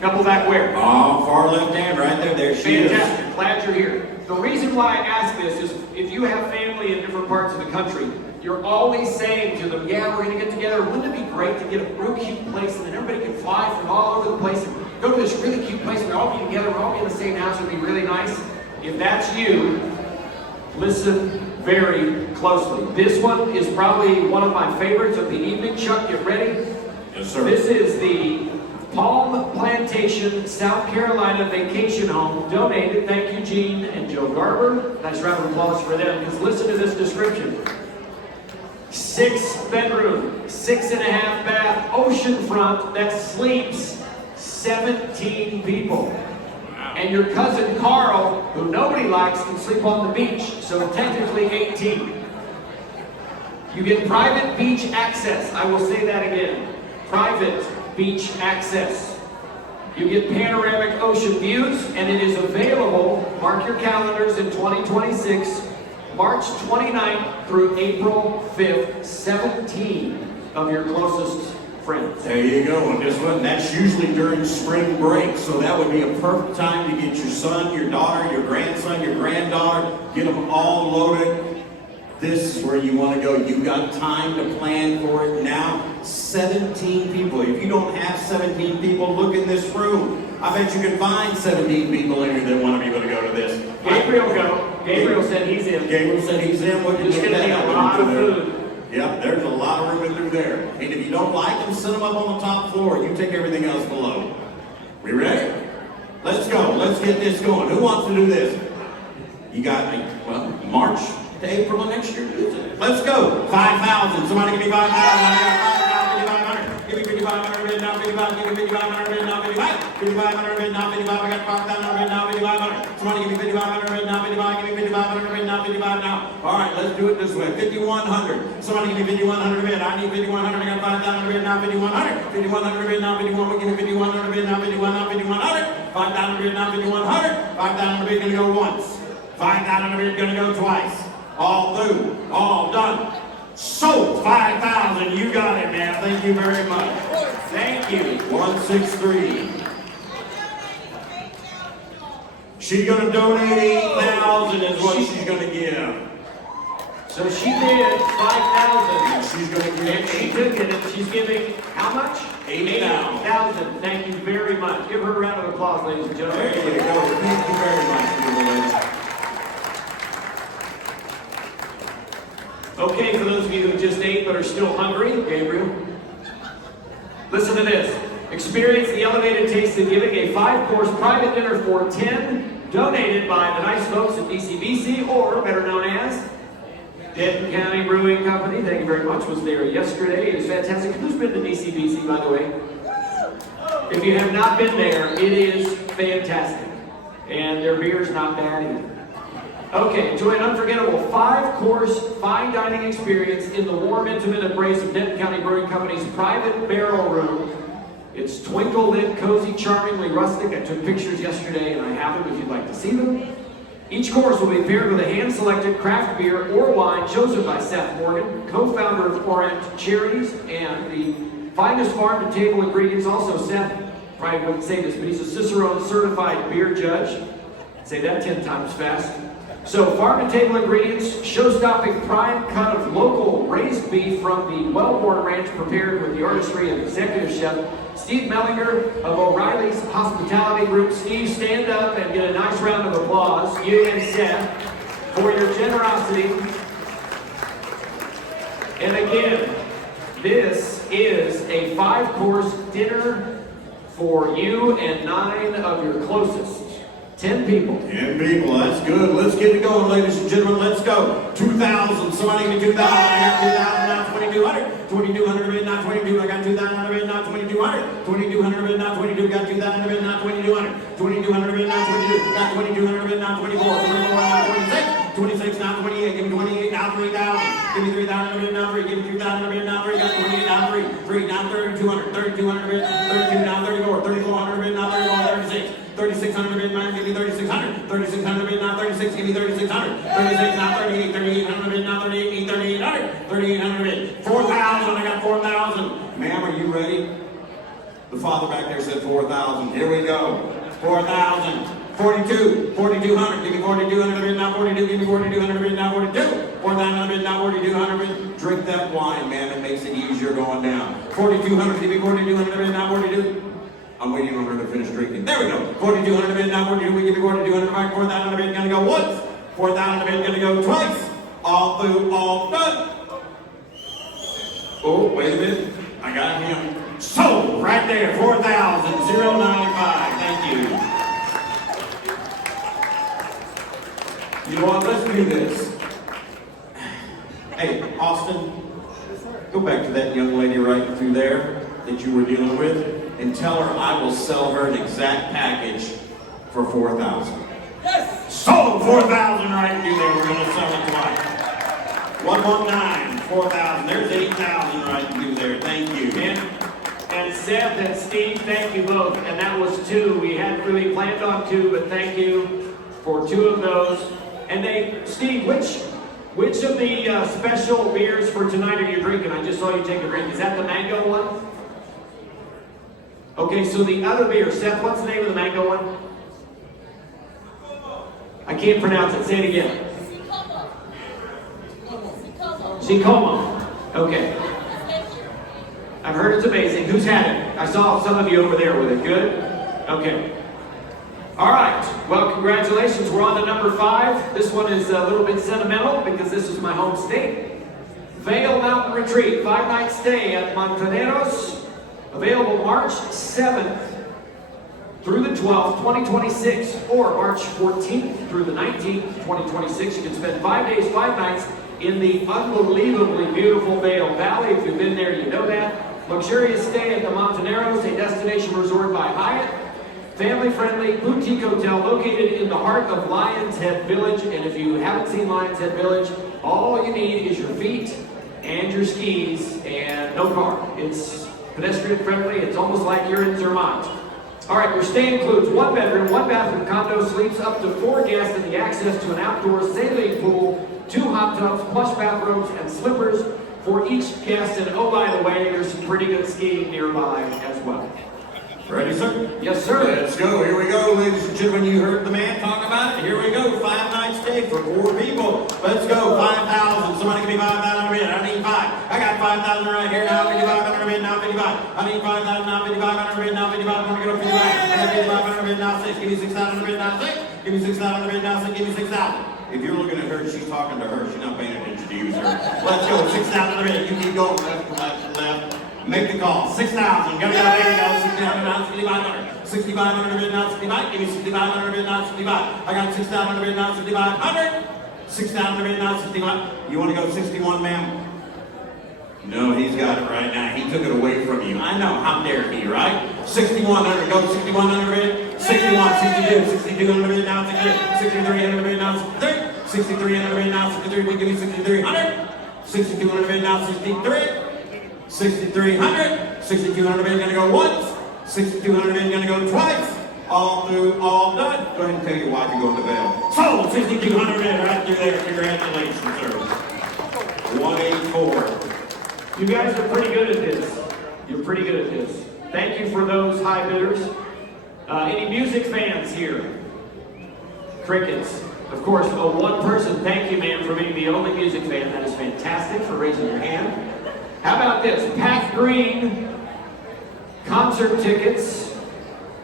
Couple back where? Oh, far left hand right there. There she is. Fantastic. Glad you're here. The reason why I ask this is if you have family in different parts of the country, you're always saying to them, yeah, we're going to get together. Wouldn't it be great to get a real cute place and then everybody can fly from all over the place and go to this really cute place and we'll all be together, we'll all be in the same house, it would be really nice. If that's you, listen very closely. This one is probably one of my favorites of the evening. Chuck, get ready. Yes, sir. This is the Palm Plantation, South Carolina vacation home, donated. Thank you, Gene and Joe Garber. Nice round of applause for them, because listen to this description. 6-bedroom, 6.5 bath, oceanfront that sleeps 17 people. And your cousin Carl, who nobody likes, can sleep on the beach, so technically 18. You get private beach access. I will say that again. Private beach access. You get panoramic ocean views, and it is available, mark your calendars, in 2026, March 29th through April 5th, 17 of your closest friends. There you go. And that's usually during spring break, so that would be a perfect time to get your son, your daughter, your grandson, your granddaughter, get them all loaded. This is where you want to go. You got time to plan for it now. 17 people. If you don't have 17 people, look in this room. I bet you can find 17 people in here that want to be able to go to this. Gabriel go. Gabriel said he's in. Gabriel said he's in. What There's going to be a lot of food. Yep, there's a lot of room in through there. And if you don't like them, set them up on the top floor. You take everything else below. We ready? Let's go. Let's get this going. Who wants to do this? You got, March to April of next year. Let's go. 5,000. Somebody give me 5,000. I got 5,000. Give me 5,000 bid now. 55. Give me 5,500 bid now. 55. 5,500 bid now. 55. I got 5,000 bid now. 5,500. Somebody give me 5,500 bid now. 55. Give me 5,500 bid now. 55 now. All right, let's do it this way. 5,100. Somebody give me 5,100 bid. I need 5,100. I got 5,000 bid now. 5,100. 5,100 bid now. 51. Give me 5,100 bid now. 51 now. 5,100. 5,000 bid now. 5,100. 5,000 bid gonna go once. 5,000 bid gonna go twice. All through, all done. Sold 5,000. You got it, man. Thank you very much. Thank you. 163. She's gonna donate 8,000 is what she's gonna give. So she did 5,000. She's gonna And give. she took it, and she's giving how much? 8,000. 8,000. Thank you very much. Give her a round of applause, ladies and gentlemen. There you go. Thank you very much, little lady. Okay, for those of you who just ate but are still hungry, Gabriel, listen to this. Experience the elevated taste of giving, a 5-course private dinner for 10, donated by the nice folks at DCBC, or better known as Denton County Brewing Company. Thank you very much. Was there yesterday. It is fantastic. Who's been to DCBC, by the way? If you have not been there, it is fantastic. And their beer's not bad either. Okay, enjoy an unforgettable 5-course fine dining experience in the warm, intimate embrace of Denton County Brewing Company's private barrel room. It's twinkle-lit, cozy, charmingly rustic. I took pictures yesterday, and I have them if you'd like to see them. Each course will be paired with a hand-selected craft beer or wine chosen by Seth Morgan, co-founder of Orient Cherries, and the finest farm-to-table ingredients. Also, Seth probably wouldn't say this, but he's a Cicerone certified beer judge. Say that 10 times fast. So, farm-to-table ingredients, show-stopping prime cut of local raised beef from the Wellborn Ranch, prepared with the artistry of executive chef Steve Mellinger of O'Reilly's Hospitality Group. Steve, stand up and get a nice round of applause, you and Seth, for your generosity. And again, this is a 5-course dinner for you and 9 of your closest. 10 people. 10 people, that's good. Let's get it going, ladies and gentlemen. Let's go. 2,000. Somebody give me 2,000. I got 2,000 now. 2,200. 2,200 bid now. 22. I got 2,000 bid now. 2,200. 2,200 bid now. 22. Got 2,000 bid now. 2,200. 2,200 bid now. 22. Got 2,200 bid now. 24. 24 now. 26. 26 now. 28. Give me 28 now. 3,000. Give me 3,000 bid now. 3. Give me 2,000 bid now. 3. Got 28 now. 3. 3 now. 3,200. 3,200 bid. 32 now. 34. 3,400 bid now. 34. 36. 3,600 bid now, give me 3,600. 3,600 bid now, 36, give me 3,600. 36 now, 38, 3,800 bid now, 38, 3,800. 3,800 bid. 4,000, I got 4,000. Ma'am, are you ready? The father back there said 4,000. Here we go. 4,000. 42, 4,200, give me 4,200 bid now, 42, give me 4,200 bid now, 42. 4,900 bid now, 4,200 bid. Drink that wine, man, it makes it easier going down. 4,200, give me 4,200 bid now, 42. I'm waiting on her to finish drinking. There we go. 4,200 bid now. 42. We give me 4,200 back. 4,000 bid gonna go once. 4,000 bid gonna go twice. All through, all done. Oh, wait a minute. I got him. Sold right there. 4,095. Thank you. You know what? Let's do this. Hey, Austin, go back to that young lady right through there that you were dealing with and tell her I will sell her an exact package for $4,000. Yes! Sold! $4,000 right through there. We're going to sell it twice. 119, 4,000. There's 8,000 right through there. Thank you. And Seth and Steve, thank you both. And that was 2. We hadn't really planned on 2, but thank you for 2 of those. And Steve, which of the special beers for tonight are you drinking? I just saw you take a drink. Is that the mango one? Okay, so the other beer, Seth, what's the name of the mango one? I can't pronounce it. Say it again. Sicomo. Okay. I've heard it's amazing. Who's had it? I saw some of you over there with it. Good? Okay. All right. Well, congratulations. We're on to number 5. This one is a little bit sentimental because this is my home state. Vail Mountain Retreat, 5-night stay at Montaneros. Available March 7th through the 12th, 2026, or March 14th through the 19th, 2026. You can spend 5 days, 5 nights in the unbelievably beautiful Vail Valley. If you've been there, you know that. Luxurious stay at the Montaneros, a destination resort by Hyatt. Family-friendly boutique hotel located in the heart of Lions Head Village. And if you haven't seen Lions Head Village, all you need is your feet and your skis and no car. It's pedestrian-friendly. It's almost like you're in Zermatt. All right, your stay includes 1 bedroom, 1 bathroom condo, sleeps up to 4 guests, and the access to an outdoor saline pool, 2 hot tubs, plush bathrobes, and slippers for each guest. And oh, by the way, there's some pretty good skiing nearby as well. Ready, sir? Yes, sir. Let's go. Here we go, ladies and gentlemen. You heard the man talk about it. Here we go. 5-night stay for 4 people. Let's go. 5,000. Somebody give me 5,000 a bid. I need 5. I got 5,000 right here now. 5,500 a bid. Now 55. I need 5,000 now. 5,500 a bid. Now 55. I'm gonna go 55. I got 5,500 a bid. Now 6. Give me 6,000 a bid. Now 6. Give me 6,000 a bid. Now 6. Give me 6,000. If you're looking at her, she's talking to her. She's not paying attention to you, sir. Let's go. 6,000 a bid. You keep going. Left, left, left. Make the call. 6,000. Gotta go. There you go. 6,000 now. 6,500. 6,500 a bid now. 65. Give me 6,500 a bid now. 65. I got 6,000 a bid now. 6,500. 6,000 a bid now. 65. You want to go 61, ma'am? No, he's got it right now. He took it away from you. I know. How dare he, right? 6,100. Go 6,100 a bid. 61. 62. 6,200 a bid now. 63. 6,300 a bid now. 63. 6,300 a bid now. 63. Give me 6,300. 6,200 a bid now. 63. 6,300, 6,200 bid gonna go once, 6,200 bid gonna go twice, all through, all done. Go ahead and tell your wife you're going to Vail. Sold, 6,200 bid right through there. Congratulations, sir. 184. You guys are pretty good at this. You're pretty good at this. Thank you for those high bidders. Any music fans here? Crickets. Of course, one person, thank you, ma'am, for being the only music fan. That is fantastic, for raising your hand. How about this? Pat Green concert tickets,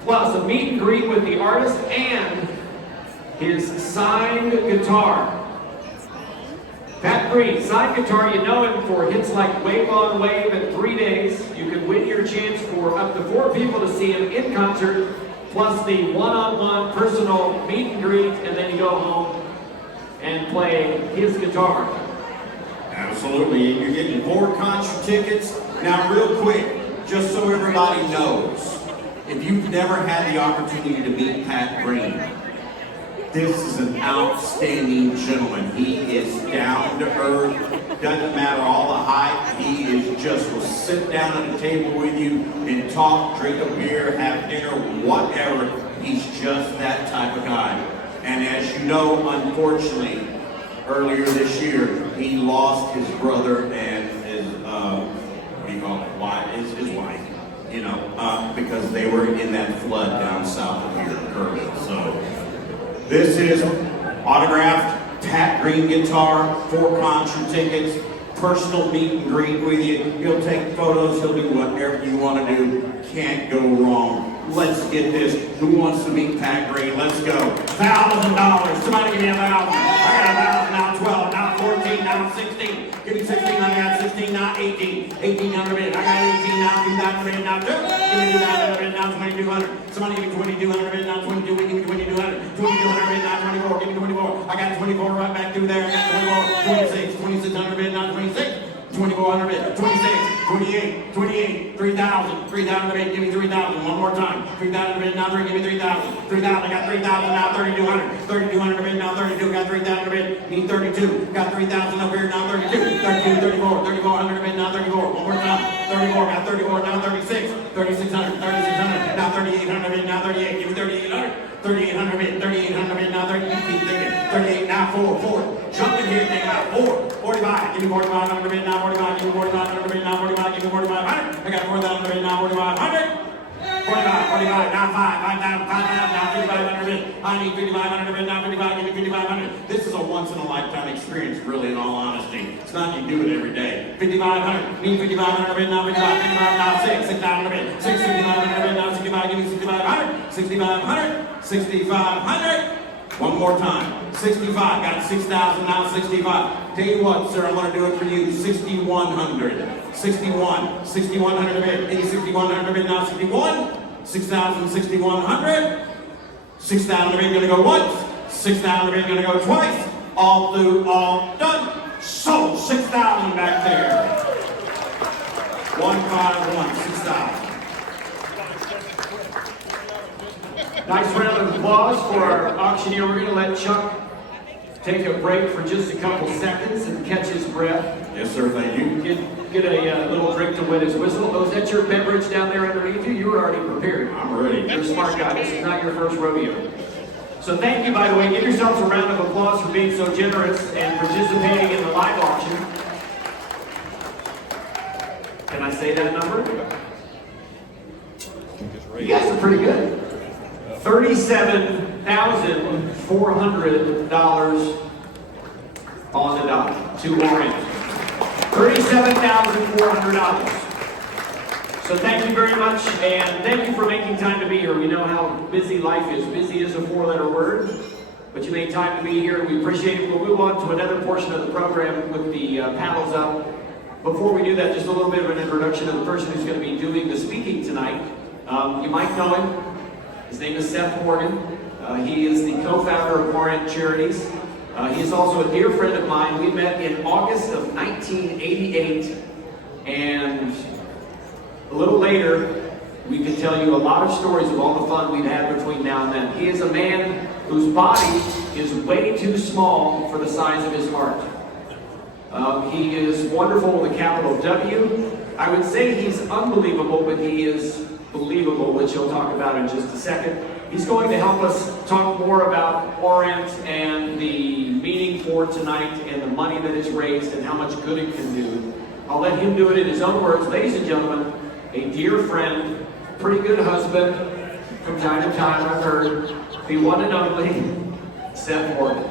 plus a meet and greet with the artist and his signed guitar. Pat Green, signed guitar, you know him for hits like Wave on Wave and 3 Days. You can win your chance for up to 4 people to see him in concert, plus the one-on-one personal meet and greet, and then you go home and play his guitar. Absolutely, and you're getting 4 concert tickets. Now, real quick, just so everybody knows, if you've never had the opportunity to meet Pat Green, this is an outstanding gentleman. He is down to earth, doesn't matter all the hype. He is just will sit down at a table with you and talk, drink a beer, have dinner, whatever. He's just that type of guy. And as you know, unfortunately, earlier this year, he lost his brother and his, what do you call it, wife, his wife, you know, because they were in that flood down south of here in Kerrville. So this is autographed Pat Green guitar, 4 concert tickets, personal meet and greet with you. He'll take photos, he'll do whatever you want to do. Can't go wrong. Let's get this. Who wants to meet Pat Green? Let's go. $1,000. Somebody give me 1,000. I got 1,000, now 12, now 14, now 16. Give me 16, I got 16, now 18. 1,800 bid. I got 18, now 2,000 bid, now 2. Give me 2,000 bid, now 2,200. Somebody give me 2,200 bid, now 22. Give me 2,200. 2,200 bid, now 24. Give me 24. I got 24 right back through there. I got 24. 26. 2,600 bid, now 26. 2,400 bid, 26, 28, 28, 3,000, 3,000 bid, give me 3,000, one more time. 3,000 bid, now 3, give me 3,000. 3,000, got 3,000, now 3,200. 3,200 bid, now 32, got 3,000 bid, need 32. Got 3,000 up here, now 32. 32, 34, 3,400 bid, now 34. One more time. 34, got 34, now 36. 3,600, 3,600, now 3,800 bid, now 38. Give me 3,800. 3,800 bid, 3,800 bid, now 30. Keep thinking. 38, now 4. Jump in here, think about 4. 45, give me 4,500 bid, now 45. Give me 4,500 bid, now 45. Give me 4,500. I got 4,000 bid, now 4,500. 45, now 5,000, now 5,500 bid. I need 5,500 bid, now 55, give me 5,500. This is a once in a lifetime experience, really, in all honesty. It's not you do it every day. 5,500, need 5,500 bid, now 55, 55, now 6,000 bid. 6,500 bid, now 65, give me 6,500. 6,500, 6,500. One more time. 65, got 6,000, now 65. Tell you what, sir, I'm gonna do it for you. 6,100. 61, 6,100 a bit. 6,100 a bit, now 61. 6,000, 6,100. 6,000 a bit, gonna go once. 6,000 a bit, gonna go twice. All through, all done. So, 6,000 back there. 151, 6,000. Nice round of applause for our auctioneer. We're going to let Chuck take a break for just a couple seconds and catch his breath. Yes, sir, thank you. Get a little drink to wet his whistle. Oh, is that your beverage down there underneath you? You were already prepared. I'm ready. You're a smart guy. This is not your first rodeo. So thank you, by the way. Give yourselves a round of applause for being so generous and participating in the live auction. Can I say that number? You guys are pretty good. $37,400 on the dot. 2 more in. $37,400. So thank you very much, and thank you for making time to be here. We know how busy life is. Busy is a 4-letter word, but you made time to be here. We appreciate it. We'll move on to another portion of the program with the panels up. Before we do that, just a little bit of an introduction of the person who's going to be doing the speaking tonight. You might know him. His name is Seth Morgan. He is the co-founder of Orient Charities. He is also a dear friend of mine. We met in August of 1988, and a little later, we can tell you a lot of stories of all the fun we've had between now and then. He is a man whose body is way too small for the size of his heart. He is wonderful with a capital W. I would say he's unbelievable, but he is believable, which he'll talk about in just a second. He's going to help us talk more about Orient and the meaning for tonight and the money that is raised and how much good it can do. I'll let him do it in his own words. Ladies and gentlemen, a dear friend, pretty good husband, from time to time I've heard, the one and only Seth Morgan.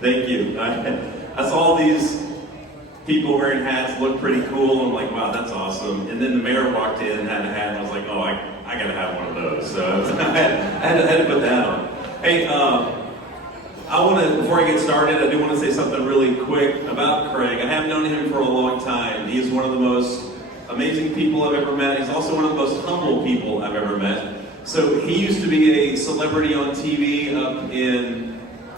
Thank you. I saw these people wearing hats look pretty cool. I'm like, wow, that's awesome. And then the mayor walked in and had a hat, and I was like, oh, I gotta have one of those. So I had to put that on. Hey, before I get started, I do want to say something really quick about Craig. I have known him for a long time. He is one of the most amazing people I've ever met. He's also one of the most humble people I've ever met. So he used to be a celebrity on TV up in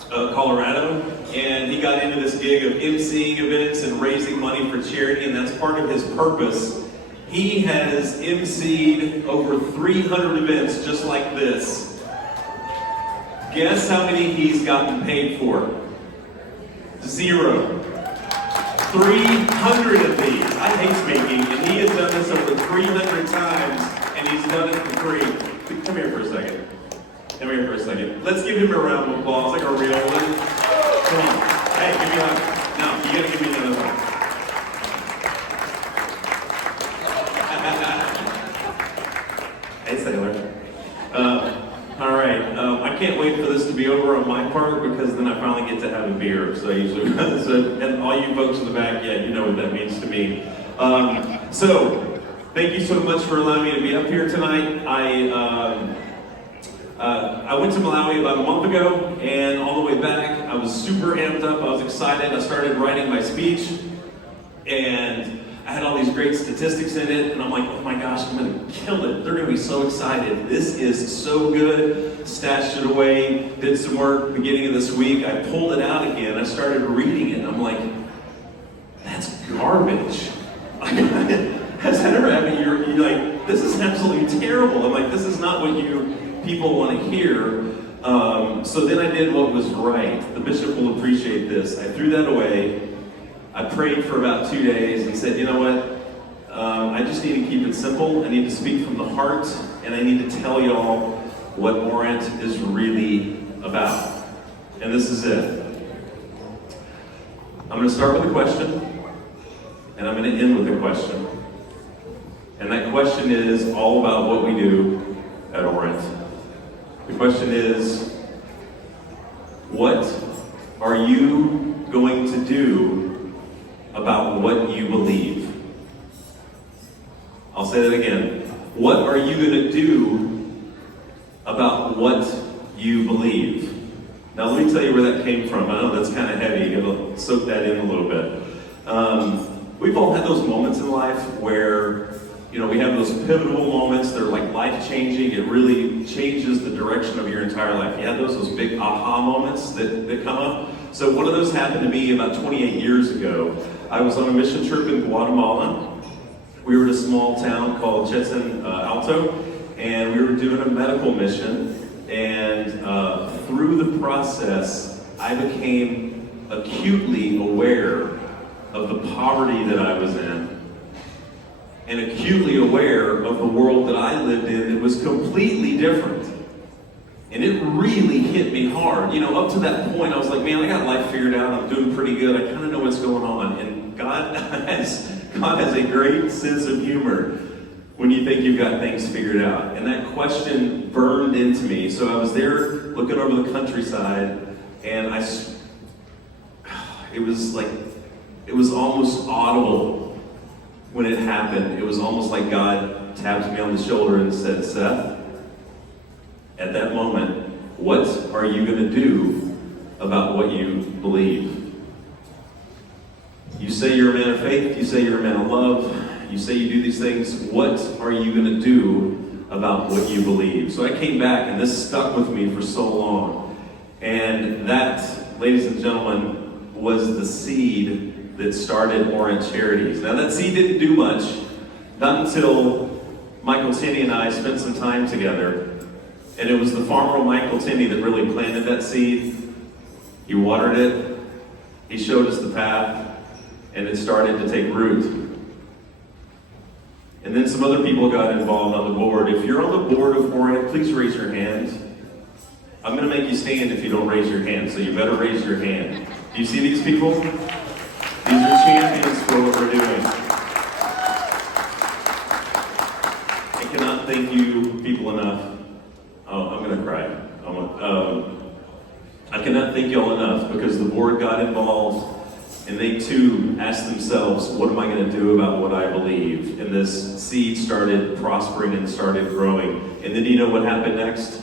Colorado, and he got into this gig of emceeing events and raising money for charity, and that's part of his purpose. He has emceed over 300 events just like this. Guess how many he's gotten paid for? 0. 300 of these. I hate speaking, and he has done this over 300 times, and he's done it for free. Come here for a second. Come here for a second. Let's give him a round of applause, like a real one. Come on. Hey, give me a hug. No, you gotta give me another one. Hey, Sailor. All right. I can't wait for this to be over on my part because then I finally get to have a beer. So I usually, and all you folks in the back, yeah, you know what that means to me. So, thank you so much for allowing me to be up here tonight. I went to Malawi about a month ago, and all the way back, I was super amped up. I was excited. I started writing my speech, and I had all these great statistics in it, and I'm like, oh my gosh, I'm gonna kill it. They're gonna be so excited. This is so good. Stashed it away, did some work beginning of this week. I pulled it out again. I started reading it, and I'm like, that's garbage. Has that ever happened? You're like, this is absolutely terrible. I'm like, this is not what you people want to hear. So then I did what was right. The bishop will appreciate this. I threw that away. I prayed for about 2 days and said, you know what? I just need to keep it simple. I need to speak from the heart, and I need to tell y'all what Orient is really about. And this is it. I'm going to start with a question, and I'm going to end with a question. And that question is all about what we do at Orient. The question is, what are you going to do about what you believe? I'll say that again. What are you going to do about what you believe? Now let me tell you where that came from. I know that's kind of heavy. You gotta soak that in a little bit. We've all had those moments in life where, you know, we have those pivotal moments. They're like life-changing. It really changes the direction of your entire life. You had those big aha moments that come up. So one of those happened to me about 28 years ago. I was on a mission trip in Guatemala. We were in a small town called Chichen Alto, and we were doing a medical mission. And through the process, I became acutely aware of the poverty that I was in, and acutely aware of the world that I lived in that was completely different. And it really hit me hard. You know, up to that point, I was like, man, I got life figured out. I'm doing pretty good. I kind of know what's going on. And God has a great sense of humor when you think you've got things figured out. And that question burned into me. So I was there looking over the countryside, and it was almost audible when it happened. It was almost like God tapped me on the shoulder and said, Seth, at that moment, what are you going to do about what you believe? You say you're a man of faith, you say you're a man of love, you say you do these things. What are you going to do about what you believe? So I came back, and this stuck with me for so long. And that, ladies and gentlemen, was the seed that started Orient Charities. Now that seed didn't do much, not until Michael Tinney and I spent some time together. And it was the farmer Michael Tinney that really planted that seed. He watered it, he showed us the path, and it started to take root. And then some other people got involved on the board. If you're on the board of Orient, please raise your hand. I'm going to make you stand if you don't raise your hand, so you better raise your hand. Do you see these people? These are champions for what we're doing. I cannot thank you people enough. Oh, I'm going to cry. I cannot thank y'all enough, because the board got involved, and they too asked themselves, what am I going to do about what I believe? And this seed started prospering and started growing. And then you know what happened next?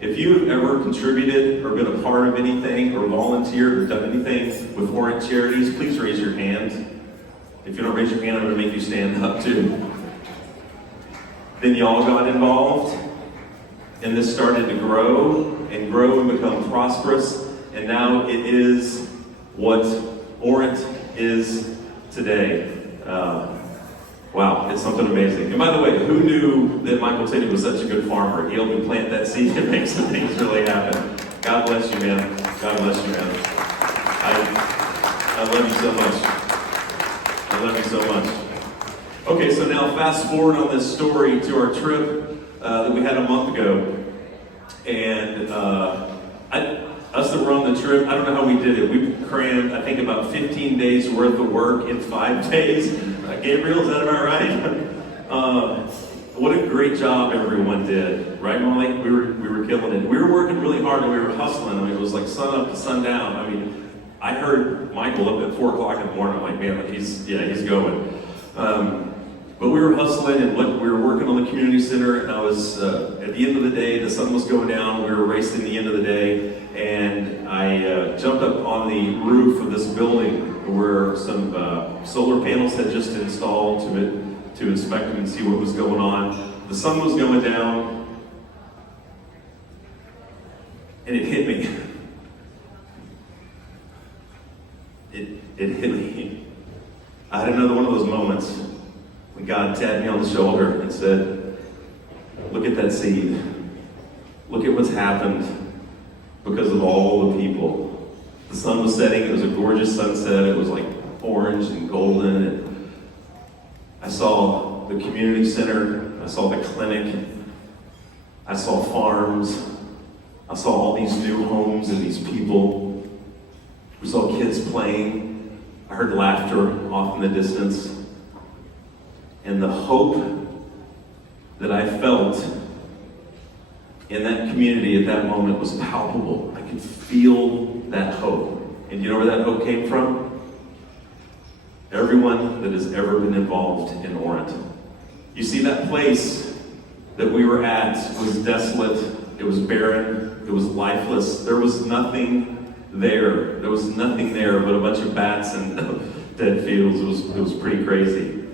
If you have ever contributed or been a part of anything or volunteered or done anything with Orient Charities, please raise your hand. If you don't raise your hand, I'm going to make you stand up too. Then y'all got involved, and this started to grow and grow and become prosperous. And now it is what Orient is today. Wow, it's something amazing. And by the way, who knew that Michael Tinney was such a good farmer? He helped me plant that seed and make some things really happen. God bless you, man. God bless you, man. I love you so much. I love you so much. Okay, so now fast forward on this story to our trip that we had a month ago. And us that were on the trip, I don't know how we did it. We crammed, I think, about 15 days worth of work in 5 days. Gabriel, is that about right? What a great job everyone did, right, Molly? We were killing it. We were working really hard, and we were hustling. I mean, it was like sun up to sundown. I mean, I heard Michael up at 4 o'clock in the morning. I'm like, man, he's going. But we were hustling, and we were working on the community center, and I was, at the end of the day, the sun was going down, we were racing the end of the day, and I jumped up on the roof of this building where some solar panels had just installed to inspect them and see what was going on. The sun was going down, and it hit me. It hit me. I had another one of those moments when God tapped me on the shoulder and said, look at that seed. Look at what's happened because of all the people. The sun was setting. It was a gorgeous sunset. It was like orange and golden. And I saw the community center. I saw the clinic. I saw farms. I saw all these new homes and these people. We saw kids playing. I heard laughter off in the distance. And the hope that I felt in that community at that moment was palpable. I could feel that hope. And you know where that hope came from? Everyone that has ever been involved in Orant. You see, that place that we were at was desolate. It was barren. It was lifeless. There was nothing there. There was nothing there but a bunch of bats and dead fields. It was pretty crazy.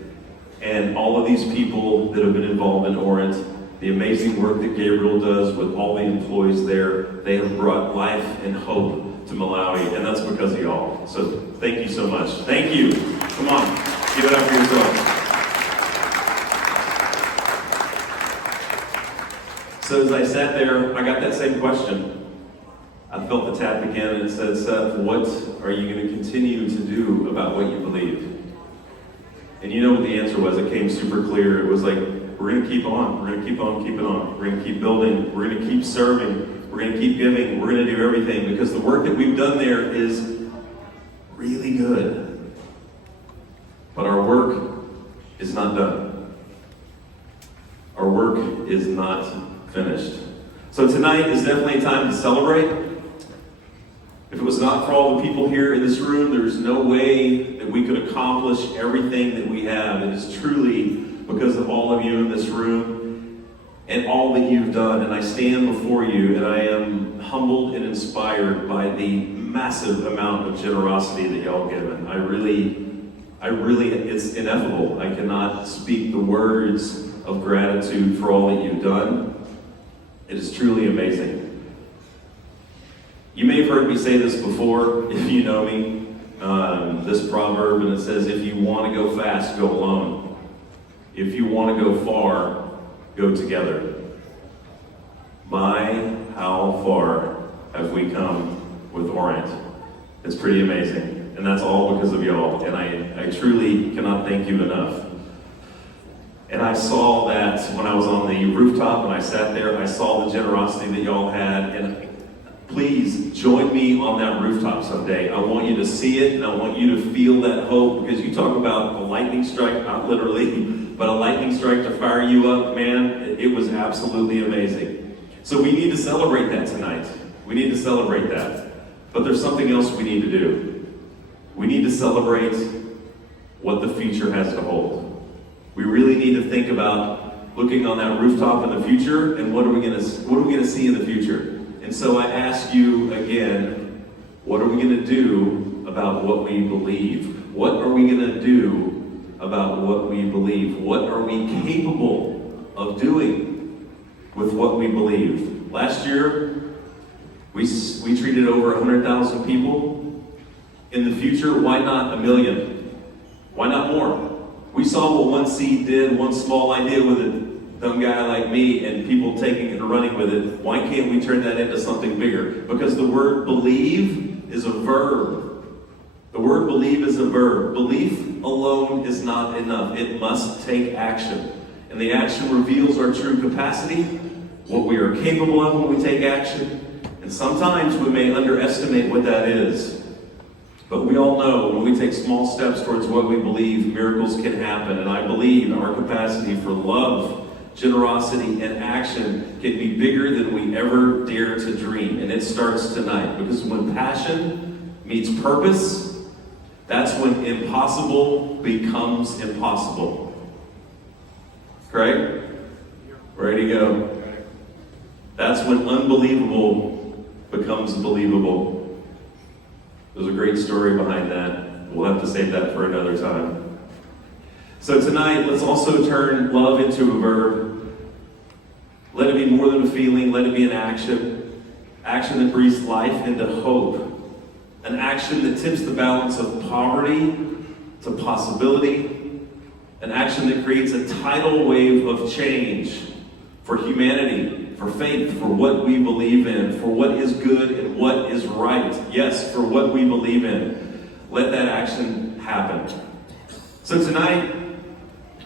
And all of these people that have been involved in Orant, the amazing work that Gabriel does with all the employees there, they have brought life and hope to Malawi, and that's because of y'all. So thank you so much. Thank you. Come on, give it up for yourself. So as I sat there, I got that same question. I felt the tap again, and it said, Seth, what are you going to continue to do about what you believe? And you know what the answer was. It came super clear. It was like, we're going to keep on. We're going to keep on keeping on. We're going to keep building. We're going to keep serving. We're going to keep giving. We're going to do everything because the work that we've done there is really good. But our work is not done. Our work is not finished. So tonight is definitely a time to celebrate. If it was not for all the people here in this room, there's no way that we could accomplish everything that we have. It is truly because of all of you in this room and all that you've done. And I stand before you and I am humbled and inspired by the massive amount of generosity that y'all given. I really, it's ineffable. I cannot speak the words of gratitude for all that you've done. It is truly amazing. You may have heard me say this before, if you know me, this proverb, and it says, if you want to go fast, go alone. If you want to go far, go together. My, how far have we come with Orant? It's pretty amazing, and that's all because of y'all, and I truly cannot thank you enough. And I saw that when I was on the rooftop and I sat there, I saw the generosity that y'all had, and please join me on that rooftop someday. I want you to see it, and I want you to feel that hope, because you talk about a lightning strike, not literally, but a lightning strike to fire you up, man, it was absolutely amazing. So we need to celebrate that tonight. We need to celebrate that. But there's something else we need to do. We need to celebrate what the future has to hold. We really need to think about looking on that rooftop in the future, and what are we going to see in the future? And so I ask you again, what are we going to do about what we believe? What are we going to do about what we believe? What are we capable of doing with what we believe? Last year, we treated over 100,000 people. In the future, why not 1 million? Why not more? We saw what one seed did, one small idea with a dumb guy like me, and people taking it and running with it. Why can't we turn that into something bigger? Because the word believe is a verb. The word believe is a verb. Belief alone is not enough. It must take action. And the action reveals our true capacity, what we are capable of when we take action. And sometimes we may underestimate what that is. But we all know when we take small steps towards what we believe, miracles can happen. And I believe our capacity for love, generosity, and action can be bigger than we ever dare to dream. And it starts tonight. Because when passion meets purpose, that's when impossible becomes impossible. Craig? Ready to go? That's when unbelievable becomes believable. There's a great story behind that. we'll have to save that for another time. So tonight, let's also turn love into a verb. Let it be more than a feeling, let it be an action. Action that breathes life into hope. An action that tips the balance of poverty to possibility. An action that creates a tidal wave of change for humanity, for faith, for what we believe in, for what is good and what is right. Yes, for what we believe in. Let that action happen. So tonight,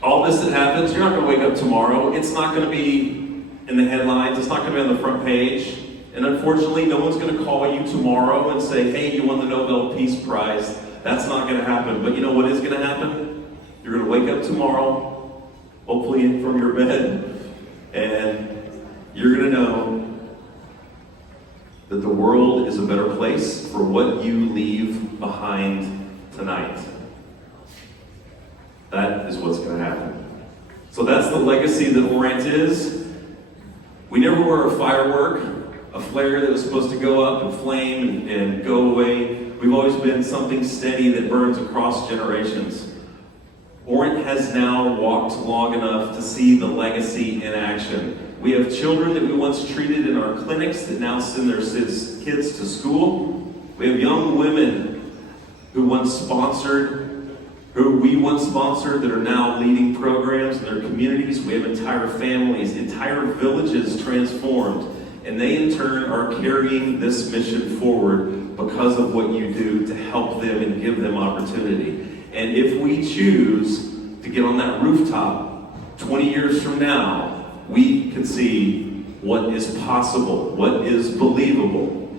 all this that happens, you're not going to wake up tomorrow. It's not going to be in the headlines. It's not going to be on the front page. And unfortunately, no one's going to call you tomorrow and say, hey, you won the Nobel Peace Prize. That's not going to happen. But you know what is going to happen? You're going to wake up tomorrow, hopefully from your bed, and you're going to know that the world is a better place for what you leave behind tonight. That is what's going to happen. So that's the legacy that Orient is. We never were a firework, a flare that was supposed to go up and flame and go away. We've always been something steady that burns across generations. Orient has now walked long enough to see the legacy in action. We have children that we once treated in our clinics that now send their kids to school. We have young women who we once sponsored that are now leading programs in their communities. We have entire families, entire villages transformed. And they in turn are carrying this mission forward because of what you do to help them and give them opportunity. And if we choose to get on that rooftop 20 years from now, we can see what is possible, what is believable.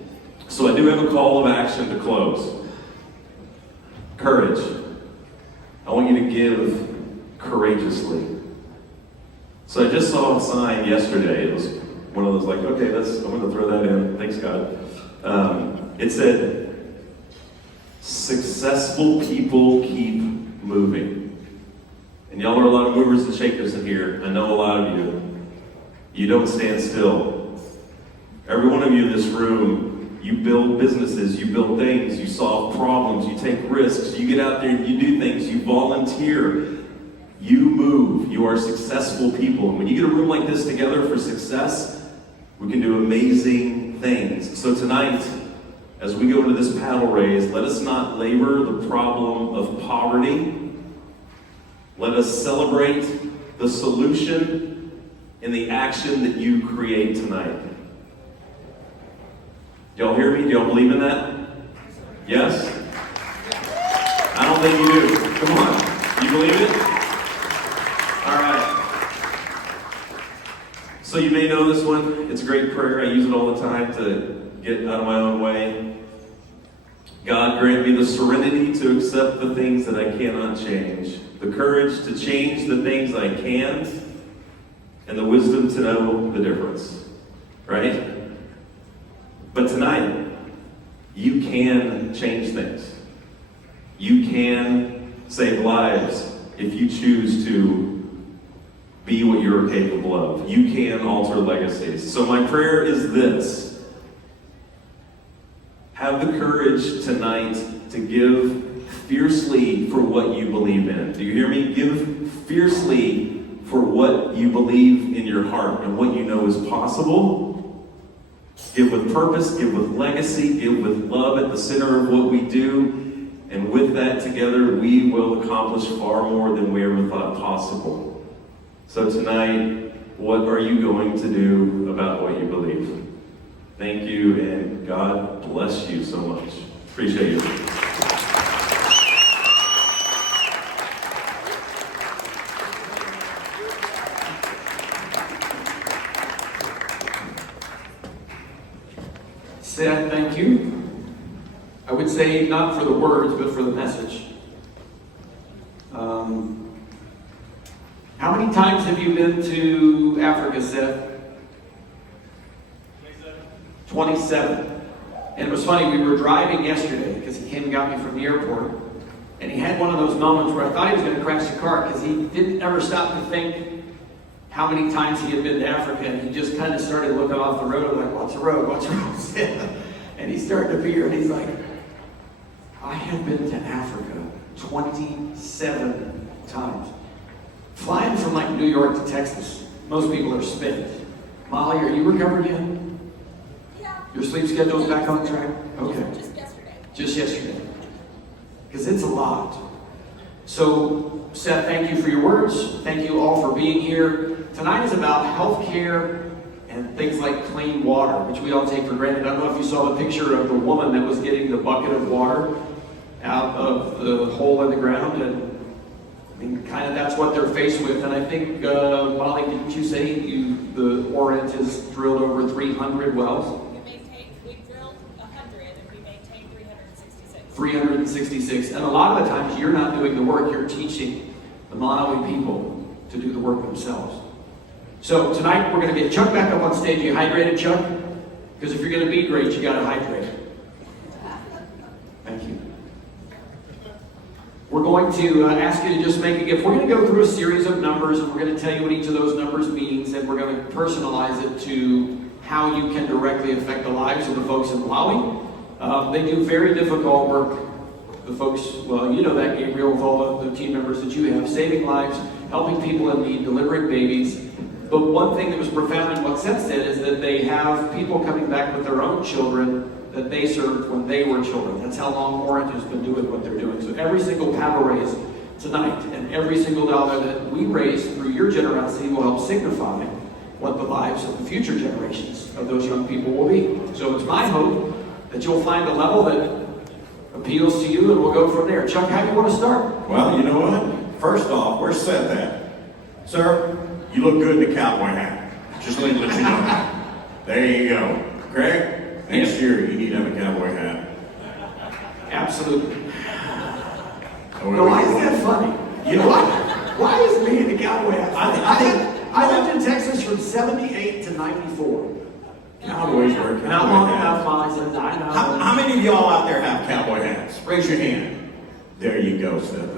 So I do have a call of action to close. Courage. I want you to give courageously. So I just saw a sign yesterday. It was one of those like, okay, I'm going to throw that in. Thanks, God. It said, successful people keep moving. And y'all are a lot of movers and shakers in here. I know a lot of you. You don't stand still. Every one of you in this room, you build businesses, you build things, you solve problems, you take risks, you get out there and you do things, you volunteer, you move. You are successful people. And when you get a room like this together for success, we can do amazing things. So tonight, as we go into this paddle race, let us not labor the problem of poverty. Let us celebrate the solution in the action that you create tonight. Y'all hear me? Do y'all believe in that? Yes? I don't think you do. Come on. You believe it? All right. So you may know this one. It's a great prayer. I use it all the time to get out of my own way. God, grant me the serenity to accept the things that I cannot change, the courage to change the things I can, and the wisdom to know the difference. Right? But tonight, you can change things. You can save lives if you choose to be what you're capable of. You can alter legacies. So my prayer is this. Have the courage tonight to give fiercely for what you believe in. Do you hear me? Give fiercely for what you believe in your heart and what you know is possible. Give with purpose, give with legacy, give with love at the center of what we do. And with that together, we will accomplish far more than we ever thought possible. So tonight, what are you going to do about what you believe? Thank you, and God bless you so much. Appreciate you. Seth, thank you. I would say not for the words, but for the message. How many times have you been to Africa, Seth? 27. And it was funny, we were driving yesterday, because he came and got me from the airport, and he had one of those moments where I thought he was going to crash the car, because he didn't ever stop to think how many times he had been to Africa, and he just kind of started looking off the road, like, what's the road, what's the road? And he started to fear, and he's like, I have been to Africa 27 times. Flying from like New York to Texas, most people are spent. Molly, are you recovered yet? Yeah. Your sleep schedule's back on track? Okay. Just yesterday. Just yesterday. Because it's a lot. So, Seth, thank you for your words. Thank you all for being here. Tonight is about healthcare and things like clean water, which we all take for granted. I don't know if you saw the picture of the woman that was getting the bucket of water out of the hole in the ground, and I mean, kind of that's what they're faced with. And I think, Molly, didn't you say the Orient has drilled over 300 wells? We drilled 100 and we maintained 366. 366. And a lot of the times you're not doing the work, you're teaching the Malawi people to do the work themselves. So tonight we're going to get Chuck back up on stage. You hydrated, Chuck? Because if you're going to be great, you got to hydrate. Thank you. We're going to ask you to just make a gift. We're going to go through a series of numbers, and we're going to tell you what each of those numbers means, and we're going to personalize it to how you can directly affect the lives of the folks in Malawi. They do very difficult work. The folks, well, you know that, Gabriel, with all of the team members that you have, saving lives, helping people in need, delivering babies. But one thing that was profound in what Seth said is that they have people coming back with their own children that they served when they were children. That's how long Orange has been doing what they're doing. So every single paddle raise tonight and every single dollar that we raise through your generosity will help signify what the lives of the future generations of those young people will be. So it's my hope that you'll find a level that appeals to you, and we'll go from there. Chuck, how do you want to start? Well, you know what? First off, where's Seth at? Sir, you look good in a cowboy hat. Just let me let you know. There you go. Craig? Next year, you need to have a cowboy hat. Absolutely. Oh, No, why is that funny? You know what? Why is me in the cowboy hat? I lived in Texas from 78 to 94. Cowboys wear cowboy Not long hats. enough, Molly says, I know. How many of y'all out there have cowboy hats? Raise your hand. There you go, Seth.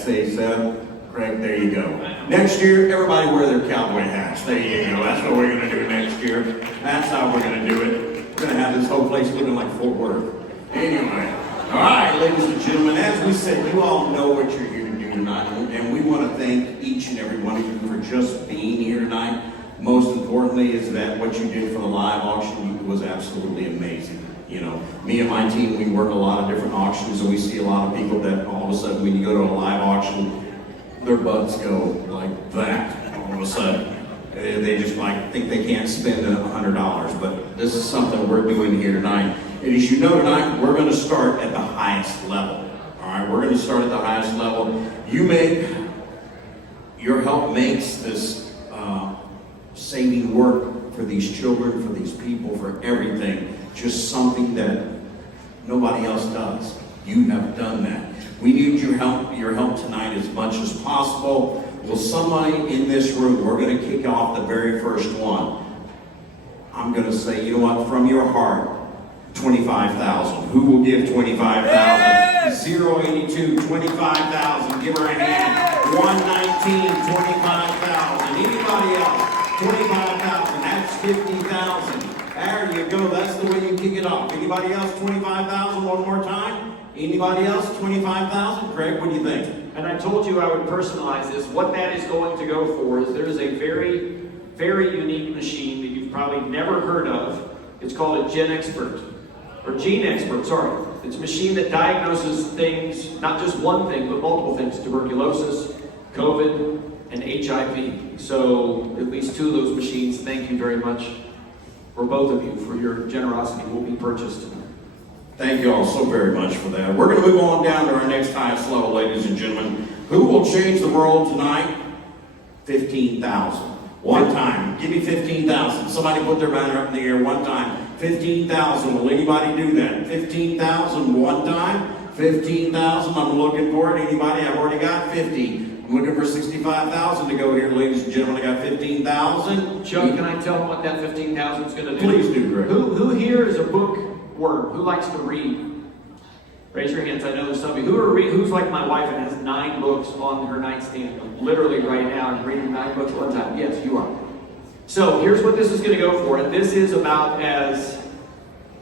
Seth. Craig, there you go. Next year, everybody wear their cowboy hats. There you go. That's what we're going to do next year. That's how we're going to do it. We're going to have this whole place looking like Fort Worth. Anyway. All right, ladies and gentlemen, as we said, you all know what you're here to do tonight. And we want to thank each and every one of you for just being here tonight. Most importantly is that what you did for the live auction was absolutely amazing. You know, me and my team, we work a lot of different auctions, and we see a lot of people that all of a sudden when you go to a live auction, their butts go like that all of a sudden. They just like think they can't spend $100. But this is something we're doing here tonight. And as you know tonight, we're going to start at the highest level. All right, we're going to start at the highest level. Your help makes this saving work for these children, for these people, for everything, just something that nobody else does. You have done that. We need your help tonight as much as possible. Will somebody in this room, we're going to kick off the very first one. I'm going to say, you know what, from your heart, 25,000. Who will give 25,000? 082, 25,000. Give her a hand. 119, 25,000. Anybody else? 25,000. That's 50,000. There you go. That's the way you kick it off. Anybody else? 25,000. One more time. Anybody else? 25,000. Craig, what do you think? And I told you I would personalize this. What that is going to go for is there's a very, very unique machine that you've probably never heard of. It's called a Gene Expert. It's a machine that diagnoses things, not just one thing, but multiple things. Tuberculosis, COVID, and HIV. So at least two of those machines, thank you very much for both of you for your generosity, will be purchased. Thank you all so very much for that. We're going to move on down to our next highest level, ladies and gentlemen. Who will change the world tonight? 15,000. One time. Give me 15,000. Somebody put their banner up in the air one time. 15,000. Will anybody do that? 15,000 one time. 15,000. I'm looking for it. Anybody? I've already got 50. I'm looking for 65,000 to go here, ladies and gentlemen. I got 15,000. Chuck, can I tell them what that 15,000 is going to do? Please do, Greg. Who here is a bookworm? Who likes to read? Raise your hands. I know there's some of you. Who's like my wife and has 9 books on her nightstand? Literally right now, I'm reading 9 books at one time. Yes, you are. So here's what this is going to go for. And this is about as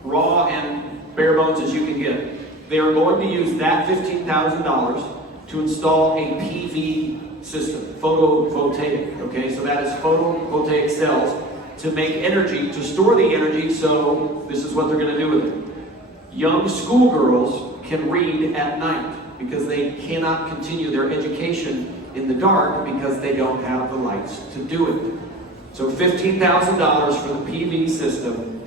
raw and bare bones as you can get. They are going to use that $15,000 to install a PV system, photovoltaic, okay? So that is photovoltaic cells to make energy, to store the energy, so this is what they're gonna do with it. Young schoolgirls can read at night because they cannot continue their education in the dark because they don't have the lights to do it. So $15,000 for the PV system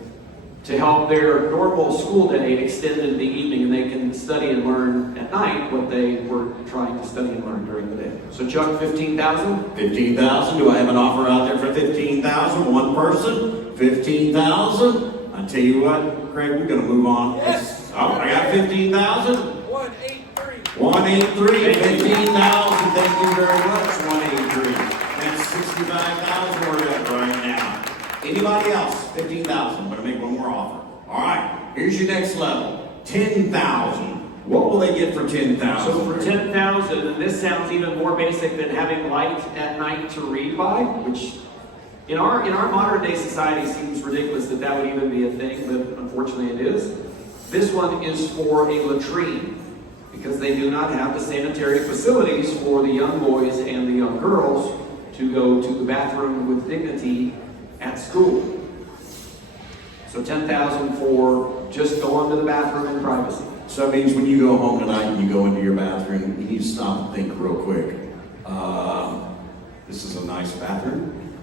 to help their normal school day extend into the evening, and they can study and learn at night what they were trying to study and learn during the day. So Chuck, 15,000? 15,000. Do I have an offer out there for 15,000? One person? 15,000? I tell you what, Craig, we're going to move on. Yes. Oh, I got 15,000. 183. 183. 15,000. Thank you very much. 183. That's 65,000 we're at right now. Anybody else? 15,000. I'm going to make one more offer. All right. Here's your next level. 10,000. What will they get for 10,000? So for 10,000, and this sounds even more basic than having light at night to read by, which in our modern day society seems ridiculous that that would even be a thing, but unfortunately it is. This one is for a latrine, because they do not have the sanitary facilities for the young boys and the young girls to go to the bathroom with dignity at school. So 10,000 for just going to the bathroom in privacy. So it means when you go home tonight and you go into your bathroom, you need to stop and think real quick. This is a nice bathroom,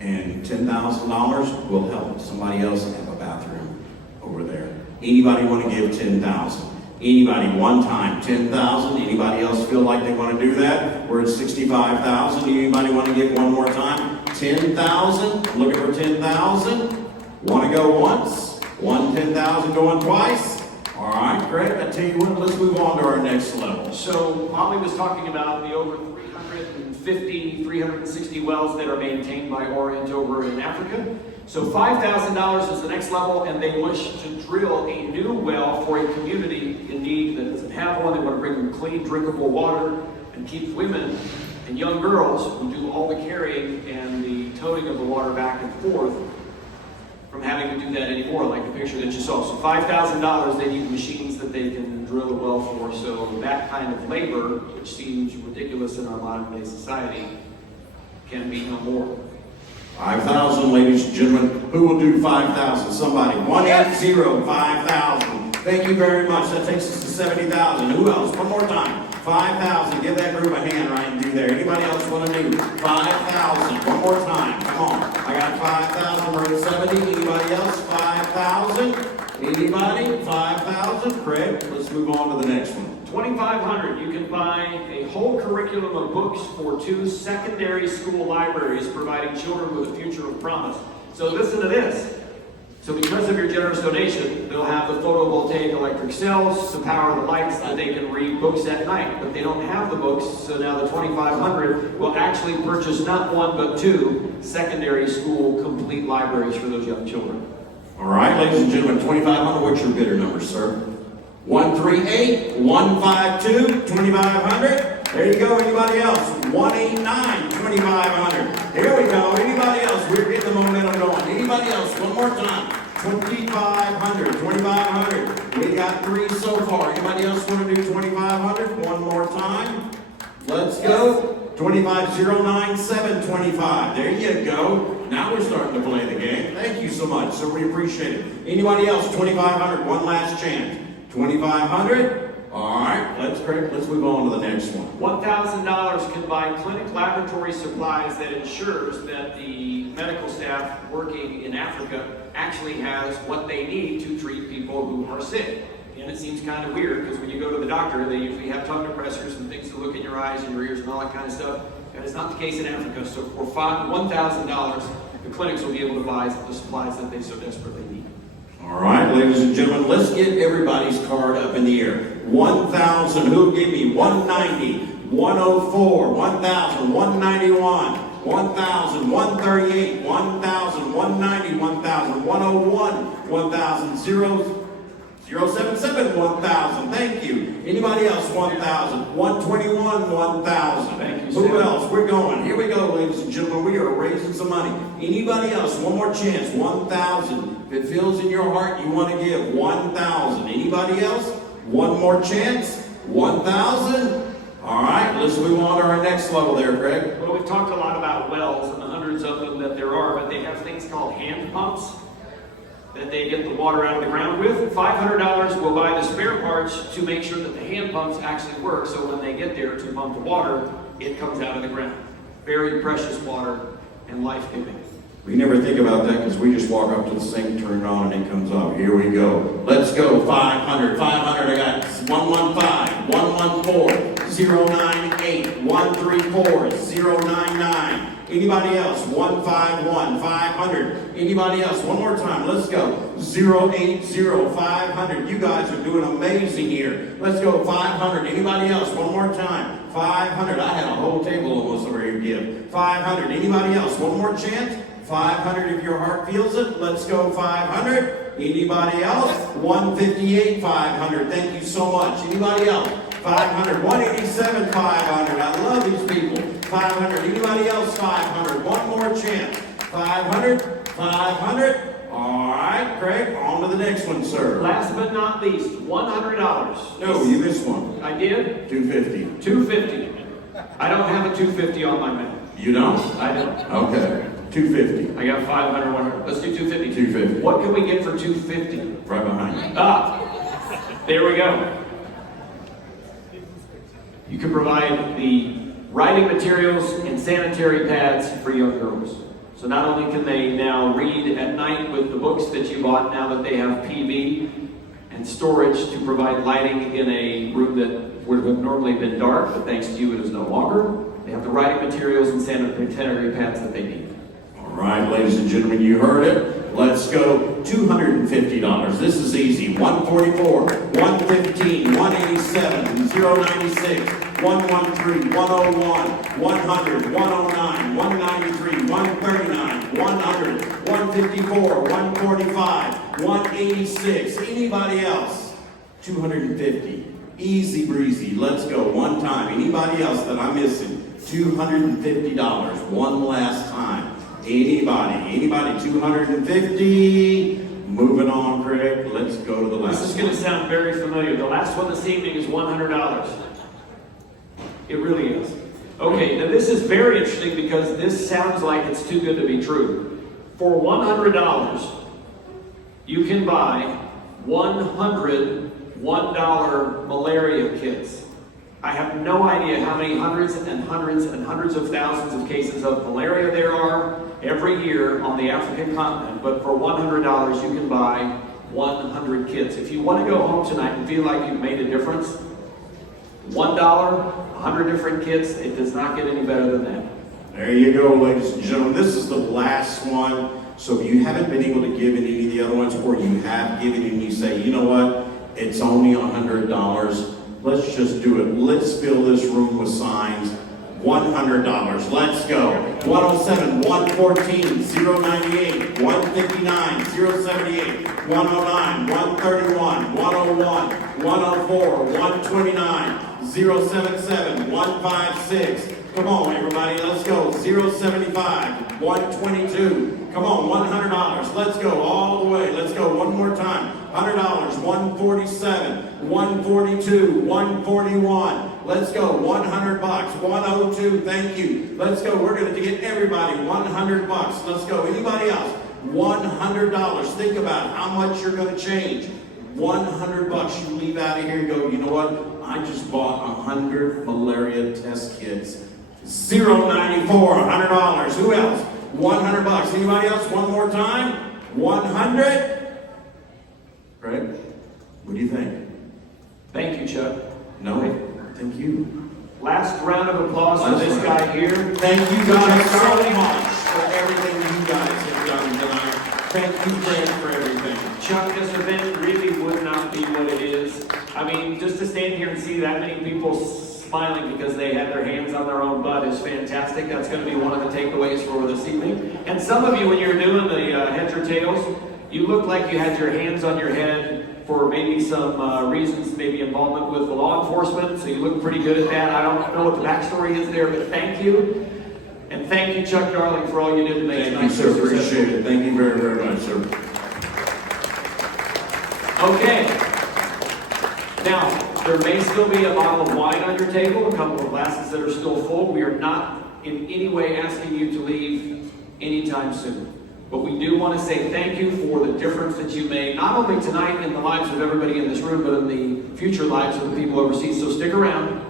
and $10,000 will help somebody else have a bathroom over there. Anybody want to give 10,000? Anybody one time, 10,000? Anybody else feel like they want to do that? We're at 65,000. Anybody want to give one more time? 10,000. Looking for 10,000. Want to go once? 10,000 going twice? All right, Greg, I tell you what, let's move on to our next level. So Molly was talking about the over 360 wells that are maintained by Orient over in Africa. So $5,000 is the next level, and they wish to drill a new well for a community in need that doesn't have one. They want to bring them clean, drinkable water and keep women and young girls who do all the carrying and the towing of the water back and forth from having to do that anymore, like the picture that you saw. So $5,000, they need machines that they can drill a well for. So that kind of labor, which seems ridiculous in our modern day society, can be no more. 5,000, ladies and gentlemen. Who will do 5,000? Somebody. 180, 5,000. Thank you very much. That takes us to 70,000. Who else? One more time. 5,000. Give that group a hand right and do there. Anybody else want to do 5,000? One more time. Come on. I got 5,000. We're at 70. Anybody else? 5,000. Anybody? 5,000. Craig, let's move on to the next one. $2,500, you can buy a whole curriculum of books for 2 secondary school libraries, providing children with a future of promise. So listen to this. So because of your generous donation, they'll have the photovoltaic electric cells to power the lights that they can read books at night. But they don't have the books, so now the $2,500 will actually purchase not 1 but 2 secondary school complete libraries for those young children. All right, ladies and gentlemen, 2,500. What's your bidder number, sir? 138, 152, 2,500. There you go. Anybody else? 189, 2,500. Here we go. Anybody else? We're getting the momentum going. Anybody else? One more time. 2,500, 2,500. We got 3 so far. Anybody else want to do 2,500? One more time. Let's go. 2509725. There you go. Now we're starting to play the game. Thank you so much. So we appreciate it. Anybody else? 2,500. One last chance. 2,500. All right. Let's move on to the next one. $1,000 can buy clinic laboratory supplies that ensures that the medical staff working in Africa actually has what they need to treat people who are sick. And it seems kind of weird because when you go to the doctor, they usually have tongue depressors and things to look in your eyes and your ears and all that kind of stuff. That is not the case in Africa. So for $1,000, the clinics will be able to buy the supplies that they so desperately need. All right, ladies and gentlemen, let's get everybody's card up in the air. 1,000. Who give me 190, 104, 1,000, 191, 1,000, 138, 1,000, 190, 1,000, 101, 1,000, 077, 1,000. Thank you. Anybody else? 1,000. 121, 1,000. Thank you, Who Sam. else? We're going. Here we go, ladies and gentlemen. We are raising some money. Anybody else? One more chance. 1,000. If it feels in your heart, you want to give 1,000. Anybody else? One more chance. 1,000. All right, let's move on to our next level there, Craig. Well, we've talked a lot about wells and the hundreds of them that there are, but they have things called hand pumps that they get the water out of the ground with. $500 will buy the spare parts to make sure that the hand pumps actually work, so when they get there to pump the water, it comes out of the ground. Very precious water and life-giving. We never think about that because we just walk up to the sink, turn it on, and it comes up. Here we go. Let's go. 500. 500. I got 115, 114, 098, 134, 099. Anybody else? 151, 500. Anybody else? One more time. Let's go. 080, 500. You guys are doing amazing here. Let's go. 500. Anybody else? One more time. 500. I had a whole table almost over here to give. 500. Anybody else? One more chance. 500 if your heart feels it. Let's go. 500. Anybody else? 158, 500. Thank you so much. Anybody else? 500. 187, 500. I love these people. 500. Anybody else? 500. One more chance. 500. 500. All right, Craig, on to the next one, sir. Last but not least, $100. No, you missed one. I did? 250. 250. I don't have a 250 on my map. You don't? I don't. Okay. 250. I got 500, 100. Let's do 250. 250. What can we get for 250? Right behind you. Ah, there we go. You can provide the writing materials and sanitary pads for young girls. So not only can they now read at night with the books that you bought, now that they have PV and storage to provide lighting in a room that would have normally been dark, but thanks to you it is no longer. They have the writing materials and sanitary pads that they need. All right, ladies and gentlemen, you heard it. Let's go. $250. This is easy. 144, 115, 187, 096, 113, 101, 100, 109, 193, 139, 100, 154, 145, 186. Anybody else? 250. Easy breezy. Let's go. One time. Anybody else that I'm missing? $250. One last time. Anybody? 250? Moving on, Craig. Let's go to the last one. This is going to sound very familiar. The last one this evening is $100. It really is. Okay, now this is very interesting because this sounds like it's too good to be true. For $100, you can buy 100 $1 malaria kits. I have no idea how many hundreds and hundreds and hundreds of thousands of cases of malaria there are every year on the African continent, but for $100 you can buy 100 kits. If you want to go home tonight and feel like you've made a difference, $1, 100 different kits, it does not get any better than that. There you go, ladies and gentlemen. This is the last one. So if you haven't been able to give in any of the other ones, or you have given and you say, you know what, it's only $100, let's just do it. Let's fill this room with signs. $100. Let's go. 107, 114, 098, 159, 078, 109, 131, 101, 104, 129, 077, 156. Come on, everybody. Let's go. 075, 122. Come on, $100. Let's go all the way. Let's go one more time. $100, 147, 142, 141. Let's go, $100, 102, thank you. Let's go, we're going to get everybody $100. Let's go, anybody else? $100. Think about how much you're going to change. $100. You leave out of here and go, you know what? I just bought 100 malaria test kits. $0.94, $100. Who else? $100. Anybody else? One more time. 100. Right? What do you think? Thank you, Chuck. No? Thank you. Last round of applause for this guy here. Thank you guys so much for everything you guys have done tonight. Thank you, Fred, for everything. Chuck, this event really would not be what it is. I mean, just to stand here and see that many people smiling because they had their hands on their own butt is fantastic. That's going to be one of the takeaways for this evening. And some of you, when you're doing the heads or tails, you look like you had your hands on your head for maybe some reasons, maybe involvement with the law enforcement, so you look pretty good at that. I don't know what the backstory is there, but thank you. And thank you, Chuck Darling, for all you did to make Thank tonight you, sir. so successful. Appreciate it. Thank you very, very much, sir. Okay. Now, there may still be a bottle of wine on your table, a couple of glasses that are still full. We are not in any way asking you to leave anytime soon. But we do want to say thank you for the difference that you made, not only tonight in the lives of everybody in this room, but in the future lives of the people overseas. So stick around.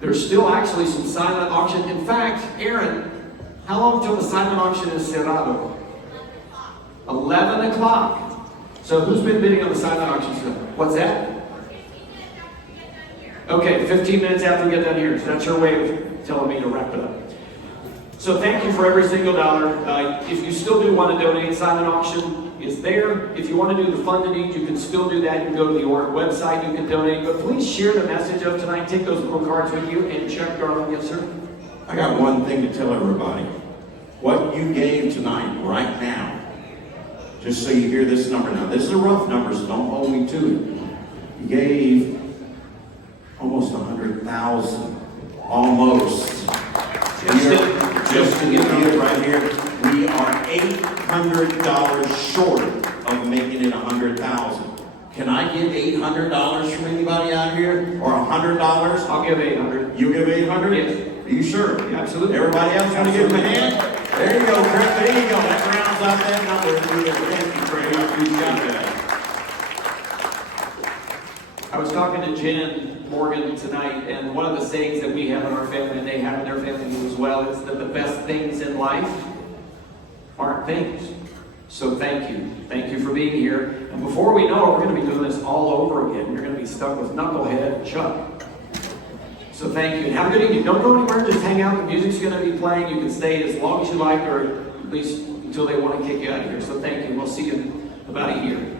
There's still actually some silent auction. In fact, Aaron, how long till the silent auction is cerrado? 11 o'clock. So who's been bidding on the silent auction tonight? What's that? Okay, 15 minutes after we get done here. So that's your way of telling me to wrap it up. So thank you for every single dollar. If you still do want to donate, silent auction is there. If you want to do the fund to need, you can still do that. You can go to the ORC website, you can donate. But please share the message of tonight. Take those little cards with you and check, darling. Yes, sir? I got one thing to tell everybody. What you gave tonight, right now, just so you hear this number. Now, this is a rough number, so don't hold me to it. You gave almost 100,000. Almost. Just to give you it right here, we are $800 short of making it 100,000. Can I get $800 from anybody out here? Or $100? I'll give 800. You give 800? Yes. Are you sure? Yeah, absolutely. Everybody else want to give him a hand? There you go, Craig. There you go. That rounds out that number. Thank you, Craig. You got that. I was talking to Jen Morgan tonight, and one of the sayings that we have in our family, and they have in their family as well, is that the best things in life aren't things. So thank you. Thank you for being here. And before we know it, we're going to be doing this all over again. You're going to be stuck with Knucklehead and Chuck. So thank you. And have a good evening. Don't go anywhere. Just hang out. The music's going to be playing. You can stay as long as you like, or at least until they want to kick you out of here. So thank you. We'll see you in about a year.